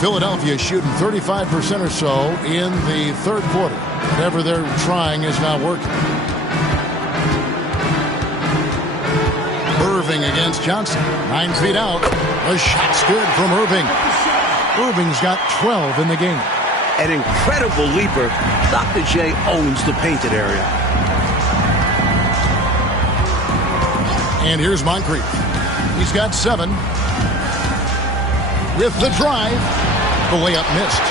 Philadelphia shooting 35% or so in the third quarter. Whatever they're trying is not working. Irving against Johnson. 9 feet out. The shot's good from Irving. Irving's got 12 in the game. An incredible leaper. Dr. J owns the painted area. And here's Moncrief. He's got 7. With the drive, the layup missed.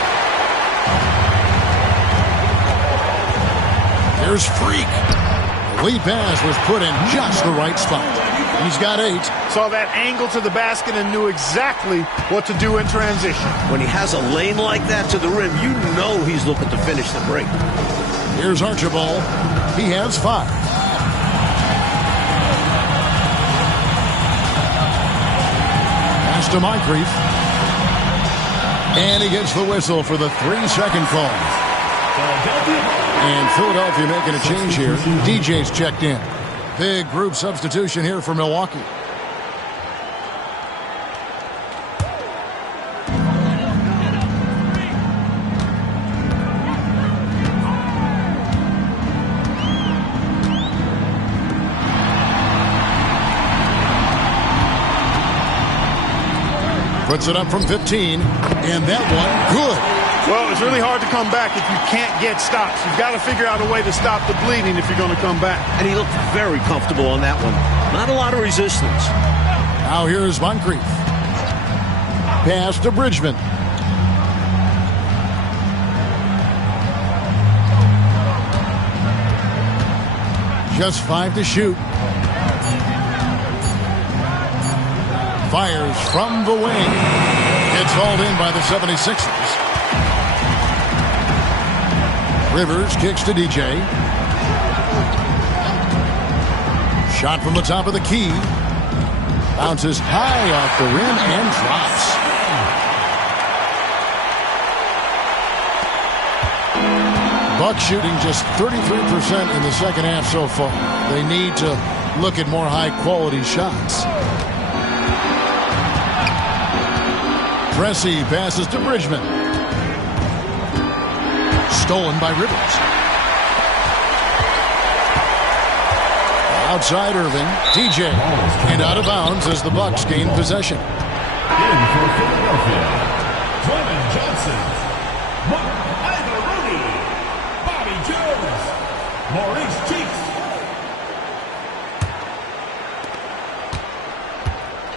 Here's Freak. Lead pass was put in just the right spot. He's got 8. Saw that angle to the basket and knew exactly what to do in transition. When he has a lane like that to the rim, you know he's looking to finish the break. Here's Archibald. He has 5. Pass to Moncrief. And he gets the whistle for the 3-second call. And Philadelphia making a change here. DJ's checked in. Big group substitution here for Milwaukee. Puts it up from 15, and that one, good. Well, it's really hard to come back if you can't get stops. You've got to figure out a way to stop the bleeding if you're going to come back. And he looked very comfortable on that one. Not a lot of resistance. Now here's Moncrief. Pass to Bridgman. Just 5 to shoot. Fires from the wing. It's hauled in by the 76ers. Rivers kicks to DJ. Shot from the top of the key. Bounces high off the rim and drops. Bucks shooting just 33% in the second half so far. They need to look at more high-quality shots. Pressey passes to Bridgman. Stolen by Rivers. Outside Irving. DJ. And out of bounds as the Bucks gain possession. In for Philadelphia, Clement Johnson, Mark Ivaroni, Bobby Jones, Maurice Cheeks.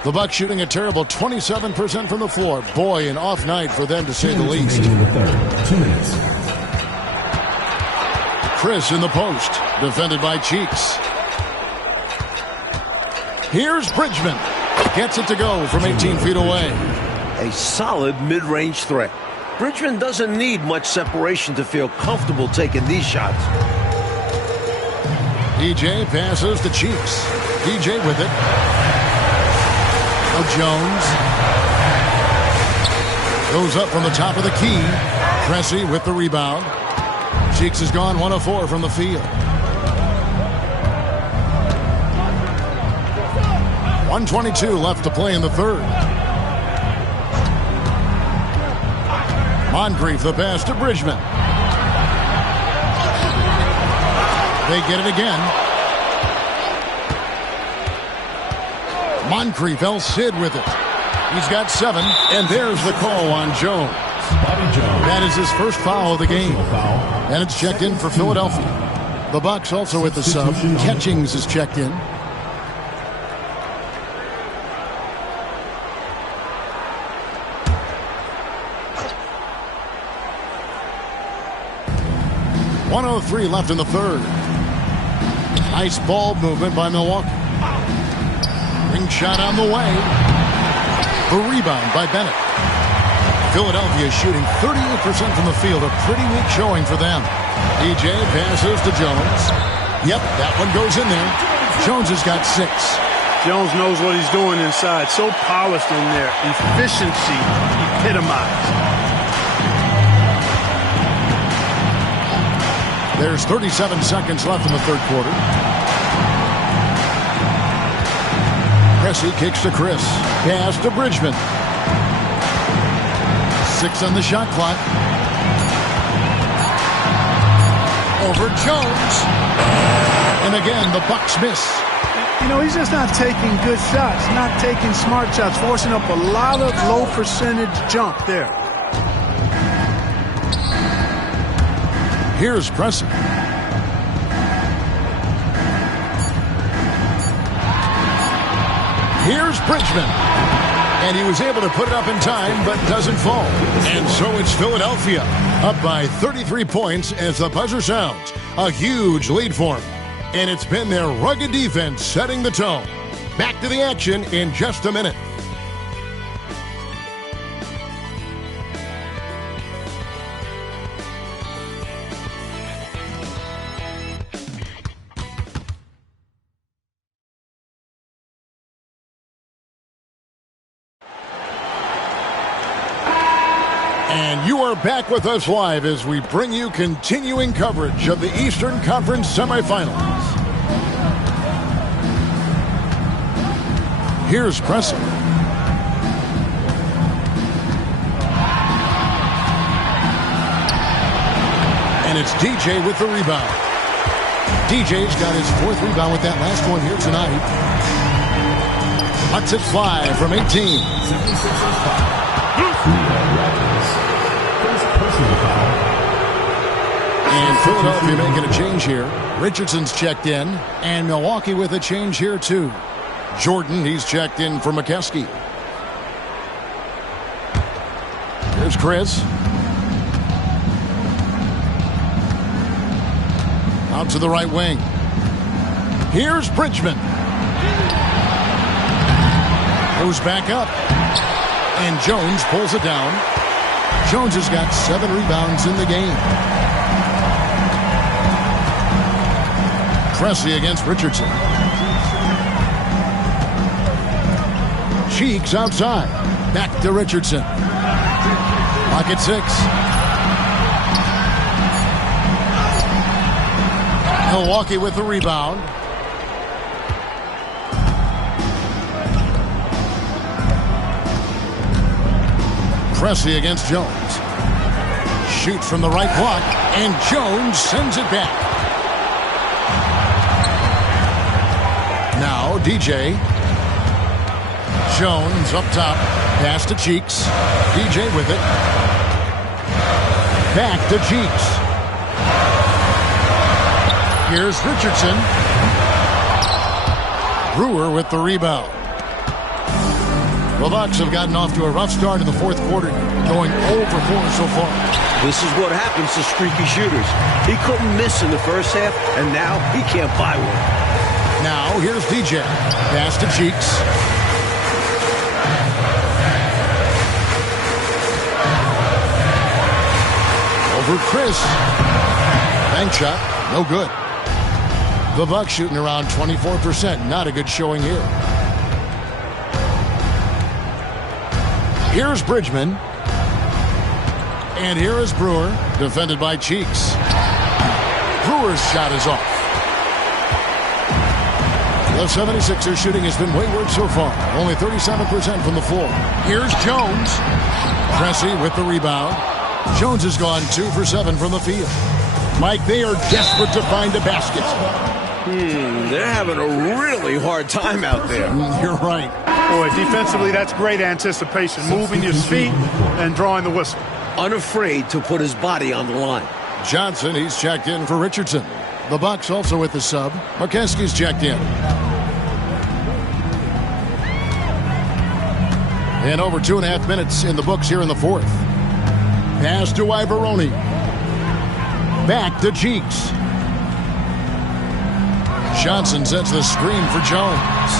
The Bucks shooting a terrible 27% from the floor. Boy, an off night for them to say the least. In the third, 2 minutes. Chris in the post, defended by Cheeks. Here's Bridgman. Gets it to go from 18 feet away. A solid mid-range threat. Bridgman doesn't need much separation to feel comfortable taking these shots. DJ passes to Cheeks. DJ with it. Jones goes up from the top of the key. Pressey with the rebound. Cheeks has gone 1 of 4 from the field. 1:22 left to play in the third. Moncrief the pass to Bridgman. They get it again. Moncrief, El Cid with it. He's got 7, and there's the call on Jones. Bobby Jones. That is his first foul of the game. And it's checked in for Philadelphia. The Bucks also with the sub. Catchings is checked in. .103 left in the third. Nice ball movement by Milwaukee. Ring shot on the way. The rebound by Bennett. Philadelphia shooting 38% from the field. A pretty weak showing for them. DJ passes to Jones. Yep, that one goes in there. Jones has got 6. Jones knows what he's doing inside. So polished in there. Efficiency epitomized. There's 37 seconds left in the third quarter. Pressey kicks to Chris. Pass to Bridgman. 6 on the shot clock. Over Jones. And again, the Bucks miss. You know, he's just not taking good shots, not taking smart shots, forcing up a lot of low percentage jump there. Here's Pressey. Here's Bridgman. And he was able to put it up in time, but doesn't fall. And so it's Philadelphia, up by 33 points as the buzzer sounds. A huge lead for him. And it's been their rugged defense setting the tone. Back to the action in just a minute. And you are back with us live as we bring you continuing coverage of the Eastern Conference semifinals. Here's Cressy. And it's DJ with the rebound. DJ's got his 4th rebound with that last one here tonight. Lets it fly from 18. And Philadelphia making a change here. Richardson's checked in. And Milwaukee with a change here too. Jordan, he's checked in for McKeskey. Here's Chris. Out to the right wing. Here's Bridgman. Goes back up. And Jones pulls it down. Jones has got 7 rebounds in the game. Cressy against Richardson. Cheeks outside. Back to Richardson. Lock at 6. Milwaukee with the rebound. Cressy against Jones. Shoots from the right block, and Jones sends it back. Now DJ. Jones up top. Pass to Cheeks. DJ with it. Back to Cheeks. Here's Richardson. Brewer with the rebound. The Bucks have gotten off to a rough start in the 4th quarter, going 0 for 4 so far. This is what happens to streaky shooters. He couldn't miss in the first half, and now he can't buy one. Now here's DJ. Pass to Cheeks. Over Chris. Bank shot, no good. The Bucks shooting around 24%. Not a good showing here. Here's Bridgman. And here is Brewer, defended by Cheeks. Brewer's shot is off. The 76ers shooting has been wayward so far. Only 37% from the floor. Here's Jones. Cressy with the rebound. Jones has gone 2 for 7 from the field. Mike, they are desperate to find a basket. They're having a really hard time out there. You're right. Boy, defensively, that's great anticipation. Moving your feet and drawing the whistle. Unafraid to put his body on the line. Johnson, he's checked in for Richardson. The Bucks also with the sub. McKeskey's checked in. And over 2.5 minutes in the books here in the 4th. Pass to Ivoroni. Back to Cheeks. Johnson sets the screen for Jones.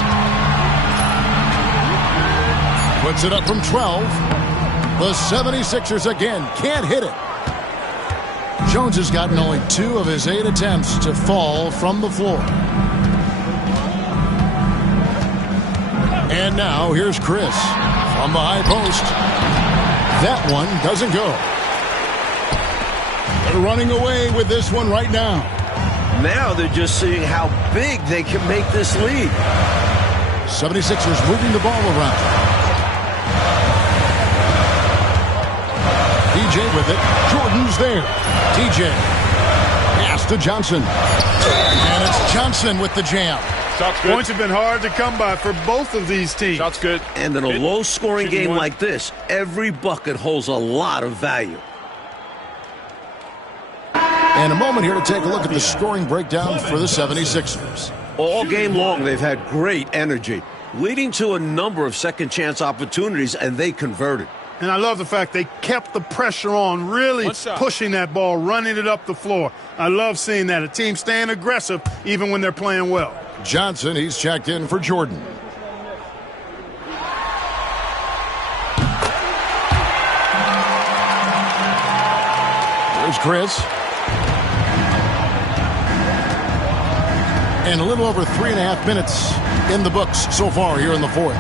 Puts it up from 12. The 76ers again can't hit it. Jones has gotten only 2 of his 8 attempts to fall from the floor. And now here's Chris from the high post. That one doesn't go. They're running away with this one right now. Now they're just seeing how big they can make this lead. 76ers moving the ball around. DJ with it. Jordan's there. DJ. Pass to Johnson. And it's Johnson with the jam. Shot's good. Points have been hard to come by for both of these teams. Shot's good. And in a low-scoring game like this, every bucket holds a lot of value. And a moment here to take a look at the scoring breakdown for the 76ers. All game long, they've had great energy, leading to a number of second-chance opportunities, and they converted. And I love the fact they kept the pressure on, really pushing that ball, running it up the floor. I love seeing that. A team staying aggressive even when they're playing well. Johnson, he's checked in for Jordan. There's Chris. And a little over 3.5 minutes in the books so far here in the fourth.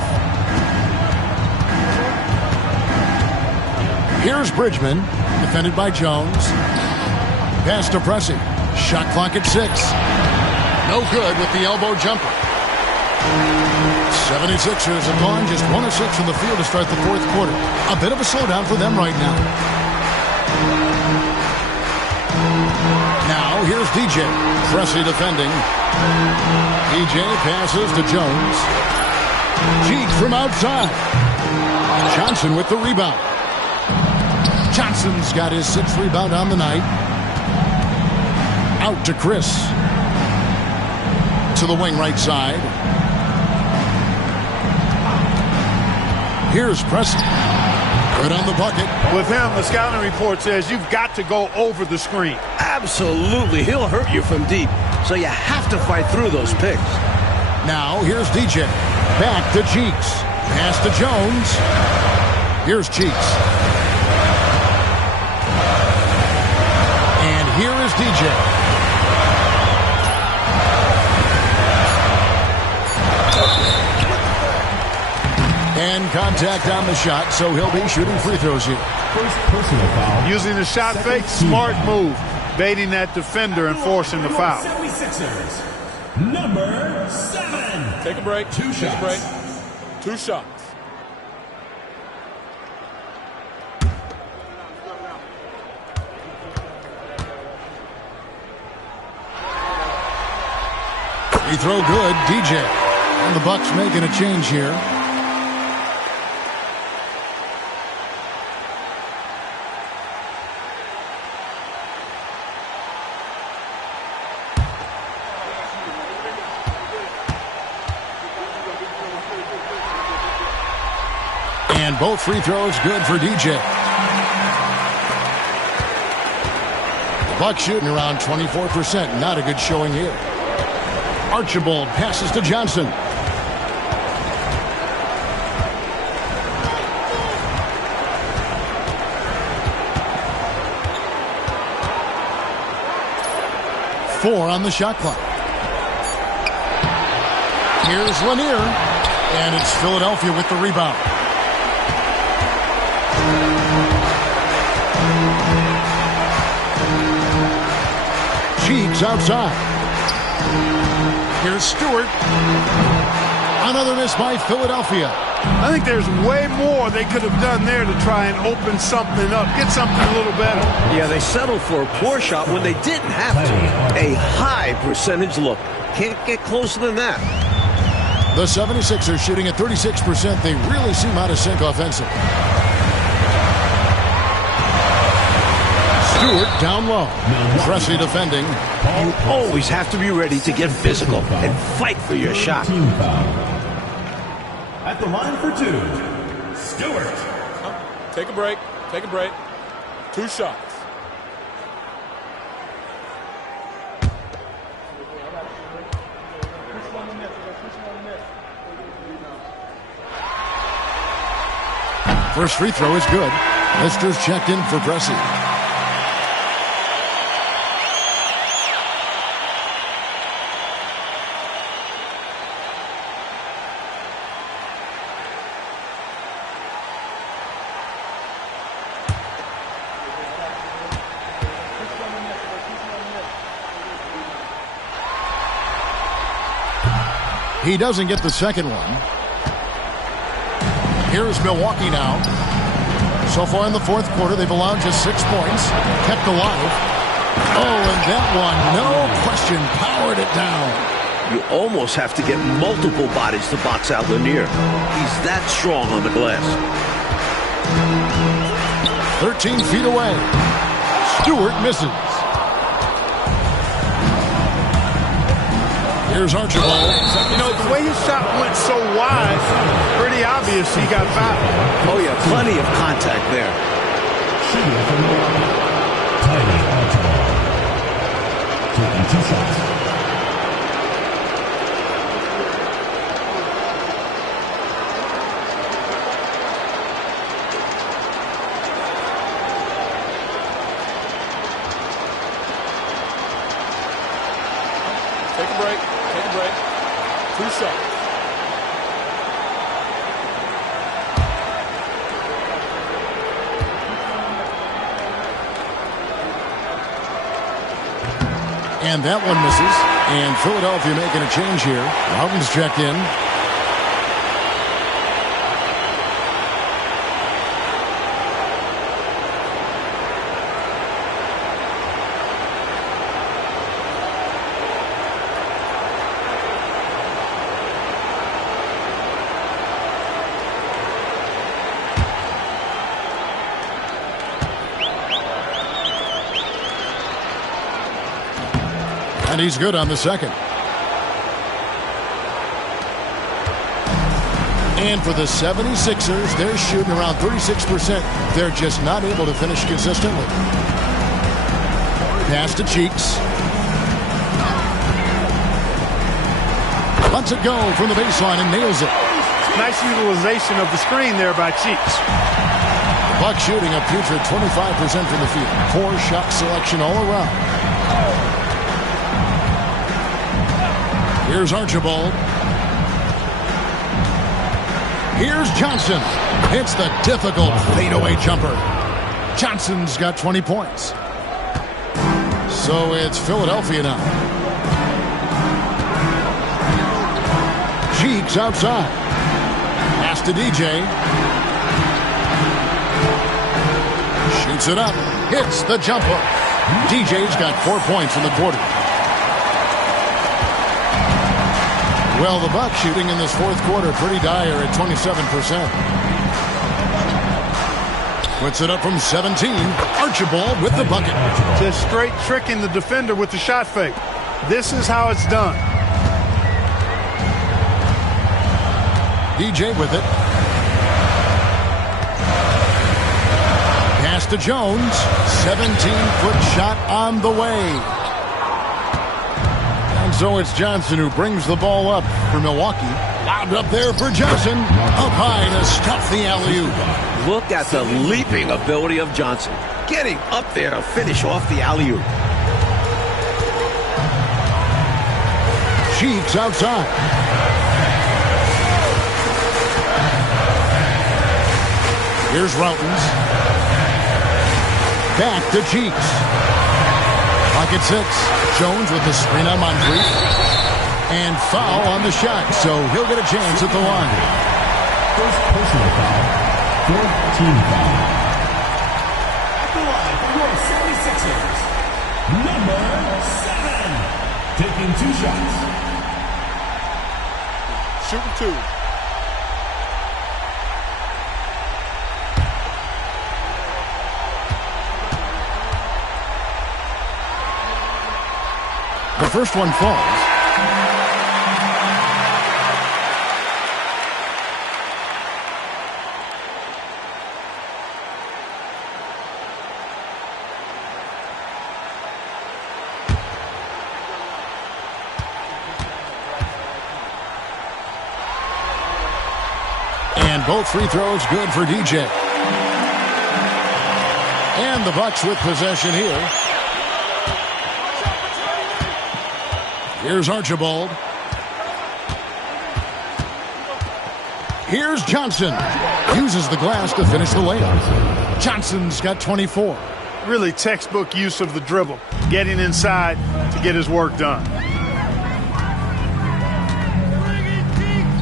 Here's Bridgman, defended by Jones. Pass to Pressey. Shot clock at 6. No good with the elbow jumper. 76ers have gone just 1 of 6 from the field to start the fourth quarter. A bit of a slowdown for them right now. Now here's DJ. Pressey defending. DJ passes to Jones. Cheek from outside. Johnson with the rebound. Johnson's got his 6th rebound on the night. Out to Chris. To the wing right side. Here's Pressey. Good on the bucket. With him, the scouting report says you've got to go over the screen. Absolutely. He'll hurt you from deep. So you have to fight through those picks. Now here's DJ. Back to Cheeks. Pass to Jones. Here's Cheeks. And here is DJ. And contact on the shot, so he'll be shooting free throws here. First personal foul. Using the shot fake, smart move. Baiting that defender and forcing the foul. 76ers, number 7. Take a break. Two Take a shots. break. 2 shots. Free throw good, DJ. And the Bucks making a change here. And both free throws good for DJ. The Bucks shooting around 24%. Not a good showing here. Archibald passes to Johnson. Four on the shot clock. Here's Lanier. And it's Philadelphia with the rebound. Cheeks outside. Here's Stewart. Another miss by Philadelphia. I think there's way more they could have done there to try and open something up, get something a little better. Yeah, they settled for a poor shot when they didn't have to. A high percentage look. Can't get closer than that. The 76ers shooting at 36%. They really seem out of sync offensively. Stewart down low. Pressey defending. You always have to be ready to get physical and fight for your shot. Team foul. At the line for 2, Stewart. Take a break. Take a break. 2 shots. First free throw is good. Lister's checked in for Pressey. He doesn't get the second one. Here's Milwaukee now. So far in the fourth quarter, they've allowed just 6 points, kept alive. Oh, and that one, no question, powered it down. You almost have to get multiple bodies to box out Lanier. He's that strong on the glass. 13 feet away. Stewart misses. Here's Archibald. You know, the way his shot went so wide, pretty obvious he got fouled. Oh, yeah, plenty of contact there. Shooting from Milwaukee, Tiny Archibald. Taking 2 shots. Take a break. Take a break. 2 shots. And that one misses. And Philadelphia making a change here. Loughton's checked in. And he's good on the second. And for the 76ers, they're shooting around 36%. They're just not able to finish consistently. Pass to Cheeks. Lets it go from the baseline and nails it. Nice utilization of the screen there by Cheeks. Buck shooting a putrid 25% from the field. Poor shot selection all around. Here's Archibald. Here's Johnson. Hits the difficult fadeaway jumper. Johnson's got 20 points. So it's Philadelphia now. Cheeks outside. Pass to DJ. Shoots it up. Hits the jumper. DJ's got 4 points in the quarter. Well, the Bucks shooting in this fourth quarter pretty dire at 27%. Puts it up from 17. Archibald with the bucket. Just straight tricking the defender with the shot fake. This is how it's done. DJ with it. Pass to Jones. 17-foot shot on the way. So it's Johnson who brings the ball up for Milwaukee. Lobbed up there for Johnson. Up high to stuff the alley-oop. Look at the leaping ability of Johnson. Getting up there to finish off the alley-oop. Cheeks outside. Here's Routens. Back to Cheeks. Pocket 6. Jones with the screen on Moncrief. And foul on the shot, so he'll get a chance at the line. First personal foul. Fourth team foul. At the line for your 76ers, number 7. Taking 2 shots. Shooting 2. The first one falls. And both free throws good for DJ. And the Bucks with possession here. Here's Archibald. Here's Johnson. Uses the glass to finish the layup. Johnson's got 24. Really textbook use of the dribble. Getting inside to get his work done.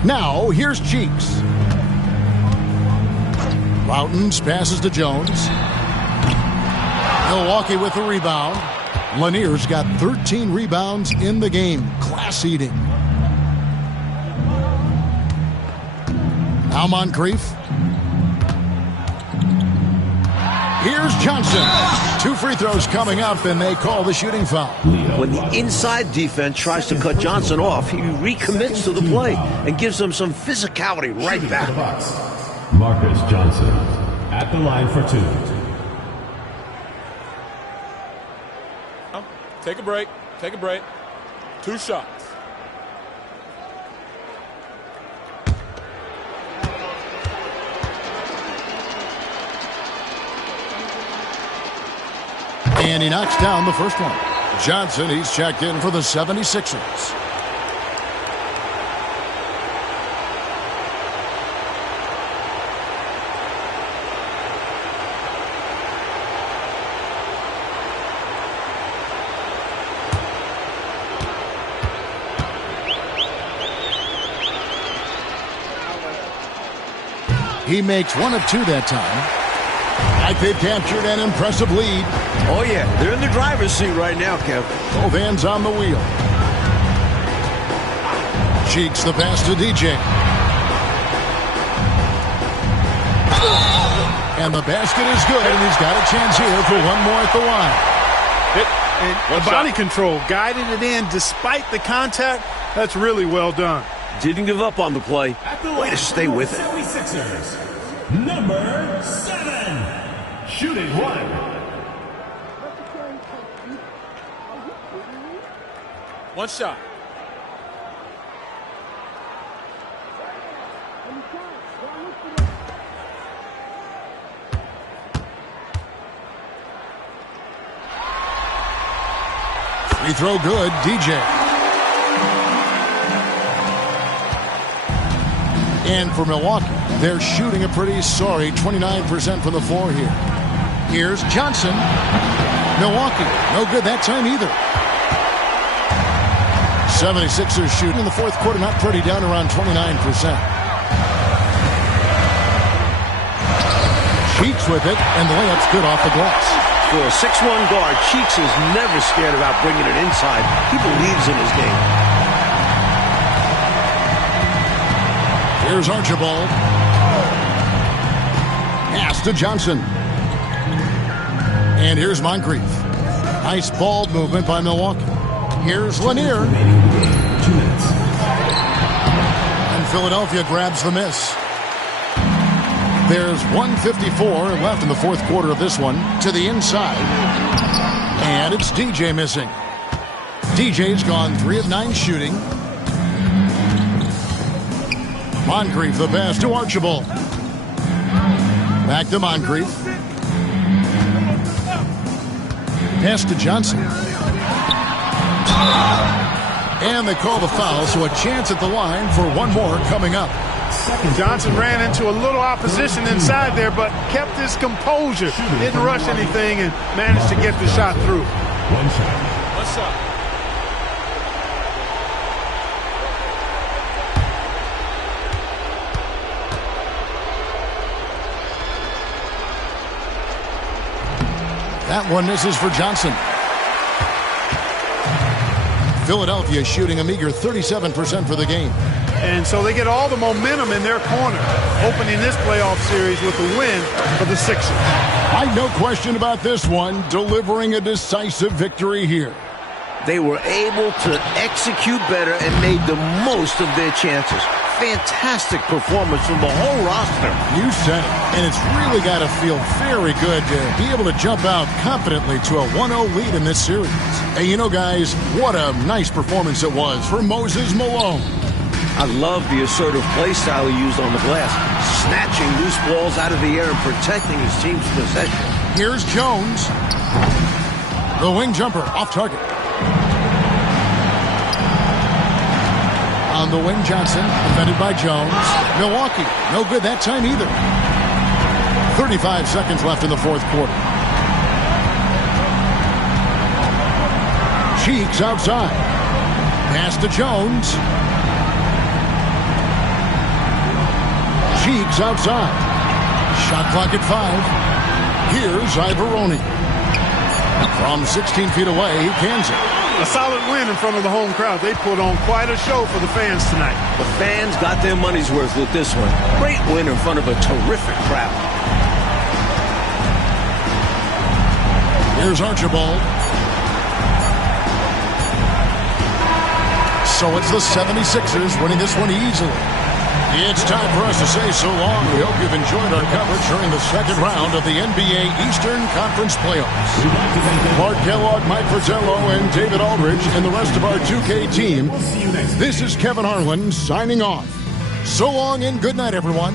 Now, here's Cheeks. Loutens passes to Jones. Milwaukee with the rebound. Lanier's got 13 rebounds in the game. Class eating. Now Moncrief. Here's Johnson. 2 free throws coming up, and they call the shooting foul. When the inside defense tries to cut Johnson off, he recommits to the play and gives them some physicality right back. Marcus Johnson at the line for 2. Take a break. Take a break. 2 shots. And he knocks down the first one. Johnson, he's checked in for the 76ers. He makes 1 of 2 that time. Like they've captured an impressive lead. Oh, yeah. They're in the driver's seat right now, Kev. Both hands on the wheel. Cheeks the pass to DJ. And the basket is good, and he's got a chance here for one more at the line. And the body control, guided it in despite the contact. That's really well done. Didn't give up on the play. Way to stay with it. 76ers, number 7. Shooting 1. One shot. Free throw good, DJ. And for Milwaukee, they're shooting a pretty sorry 29% from the floor here. Here's Johnson. Milwaukee, no good that time either. 76ers shooting in the fourth quarter, not pretty, down around 29%. Cheeks with it, and the layup's good off the glass. For a 6'1 guard, Cheeks is never scared about bringing it inside. He believes in his game. Here's Archibald. Pass to Johnson. And here's Moncrief. Nice ball movement by Milwaukee. Here's Lanier. 2 minutes. And Philadelphia grabs the miss. There's 1:54 left in the fourth quarter of this one. To the inside. And it's DJ missing. DJ's gone 3 of 9 shooting. Moncrief the pass to Archibald. Back to Moncrief. Pass to Johnson. And they call the foul, so a chance at the line for one more coming up. Johnson ran into a little opposition inside there, but kept his composure. Didn't rush anything and managed to get the shot through. 1 shot. One shot. That one misses for Johnson. Philadelphia shooting a meager 37% for the game. And so they get all the momentum in their corner, opening this playoff series with a win for the Sixers. No question about this one, delivering a decisive victory here. They were able to execute better and made the most of their chances. Fantastic performance from the whole roster. You said it, and it's really got to feel very good to be able to jump out confidently to a 1-0 lead in this series. And you know, guys, what a nice performance it was for Moses Malone. I love the assertive play style he used on the glass, snatching loose balls out of the air and protecting his team's possession. Here's Jones. The wing jumper off target. On the wing, Johnson, defended by Jones. Milwaukee, no good that time either. 35 seconds left in the fourth quarter. Cheeks outside. Pass to Jones. Cheeks outside. Shot clock at 5. Here's Ivoroni. From 16 feet away, he cans it. A solid win in front of the home crowd. They put on quite a show for the fans tonight. The fans got their money's worth with this one. Great win in front of a terrific crowd. Here's Archibald. So it's the 76ers winning this one easily. It's time for us to say so long. We hope you've enjoyed our coverage during the second round of the NBA Eastern Conference Playoffs. Mark Kellogg, Mike Fratello, and David Aldridge, and the rest of our 2K team. This is Kevin Harlan signing off. So long and good night, everyone.